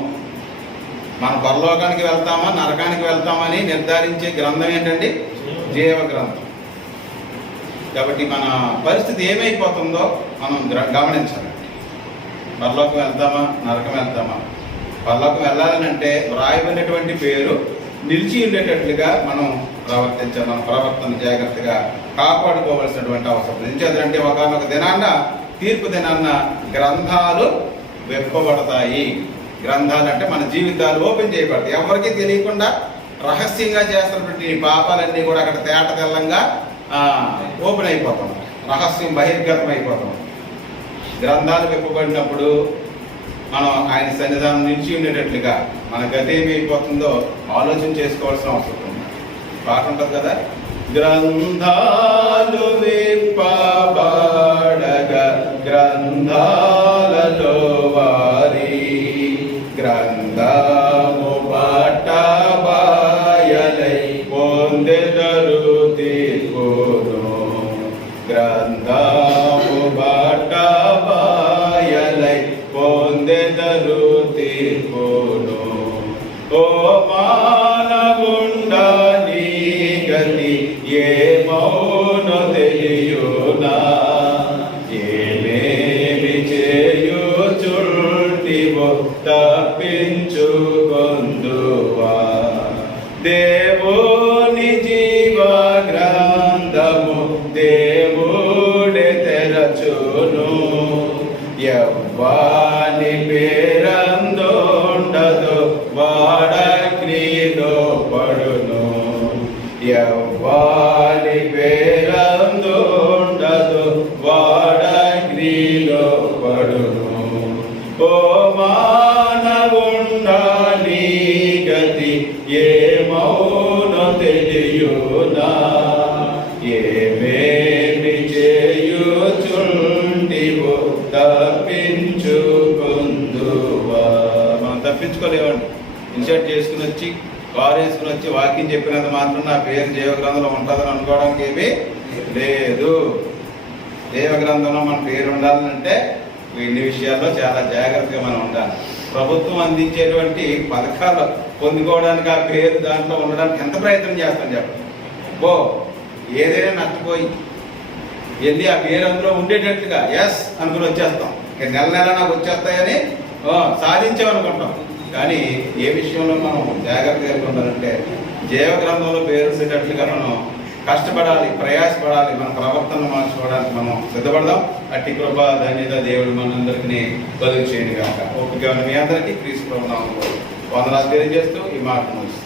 మన పరలోకానికి వెళ్తామా నరకానికి వెళ్తామని నిర్ధారించే గ్రంథం ఏంటండి? జీవగ్రంథం. కాబట్టి మన పరిస్థితి ఏమైపోతుందో మనం గమనించాలి. పరలోకం వెళ్తామా నరకం వెళ్తామా? పరలోకం వెళ్ళాలనంటే వ్రాయబడినటువంటి పేరు నిలిచి ఉండేటట్లుగా మనం ప్రవర్తించాలి. మన ప్రవర్తన జాగ్రత్తగా కాపాడుకోవాల్సినటువంటి అవసరం. ఎందుకంటే ఒకనొక దినాన్న తీర్పు దినాన్న గ్రంథాలు వెప్పబడతాయి. గ్రంథాలు అంటే మన జీవితాలు ఓపెన్ చేయబడతాయి. ఎవరికీ తెలియకుండా రహస్యంగా చేస్తున్నటువంటి పాపాలన్నీ కూడా అక్కడ తేట తెల్లంగా ఓపెన్ అయిపోతాం. రహస్యం బహిర్గతం అయిపోతాం. గ్రంథాలు వెప్పబడినప్పుడు మనం ఆయన సన్నిధానం నిలిచి ఉండేటట్లుగా మన గతి ఏమైపోతుందో ఆలోచన చేసుకోవాల్సిన అవసరం ఉంది. పాట ఉంటుంది కదా, గ్రంథాలు విప్పబడగా గ్రంథాలలో వారి గ్రంథము పట్టబయలై పొందెదరు తీర్పును. గ్రంథము పట్టబయలై పొందెదరు తీర్పును. ఓ మానవుండ నీ గతి ఏ మౌన ఎవ్వాని పేరందుండదు వాడగ్నిలో పడును. ఓ మానవుండా నీ గతి ఏమౌనో తెలియునా, ఏమేమి చేయుచుండివో తప్పించుకుందువా. మనం తప్పించుకోలేమండి. ఇన్సర్ట్ చేసుకుని వచ్చి కారు వేసుకుని వచ్చి వాక్యం చెప్పినంత మాత్రం నా పేరు జీవగ్రంథంలో ఉంటుందని అనుకోవడానికి ఏమీ లేదు. జీవగ్రంథంలో మన పేరు ఉండాలంటే ఇన్ని విషయాల్లో చాలా జాగ్రత్తగా మనం ఉండాలి. ప్రభుత్వం అందించేటువంటి పథకాలు పొందుకోవడానికి ఆ పేరు దాంట్లో ఉండడానికి ఎంత ప్రయత్నం చేస్తాం చెప్పండి. ఏదైనా నష్టపోయి వెళ్ళి ఆ పేరు అందులో ఉండేటట్టుగా ఎస్ అనుకుని వచ్చేస్తాం. నెల నెల నాకు వచ్చేస్తాయని సాధించామనుకుంటాం. కానీ ఏ విషయంలో మనం జాగ్రత్తగా ఉండాలంటే జీవగ్రంథంలో పేరు ఉండేటట్లుగా మనం కష్టపడాలి, ప్రయాసపడాలి. మన ప్రవర్తన మార్చుకోవడానికి మనం సిద్ధపడదాం. అట్టి కృప ధన్యత దేవుడు మనందరికీ కలుగు చేయండి కాక. ఓపిక మీ అందరికీ క్రీస్తు ప్రభువు నామములో వందనాలు తెలియజేస్తూ ఈ మాట ముగిస్తాం.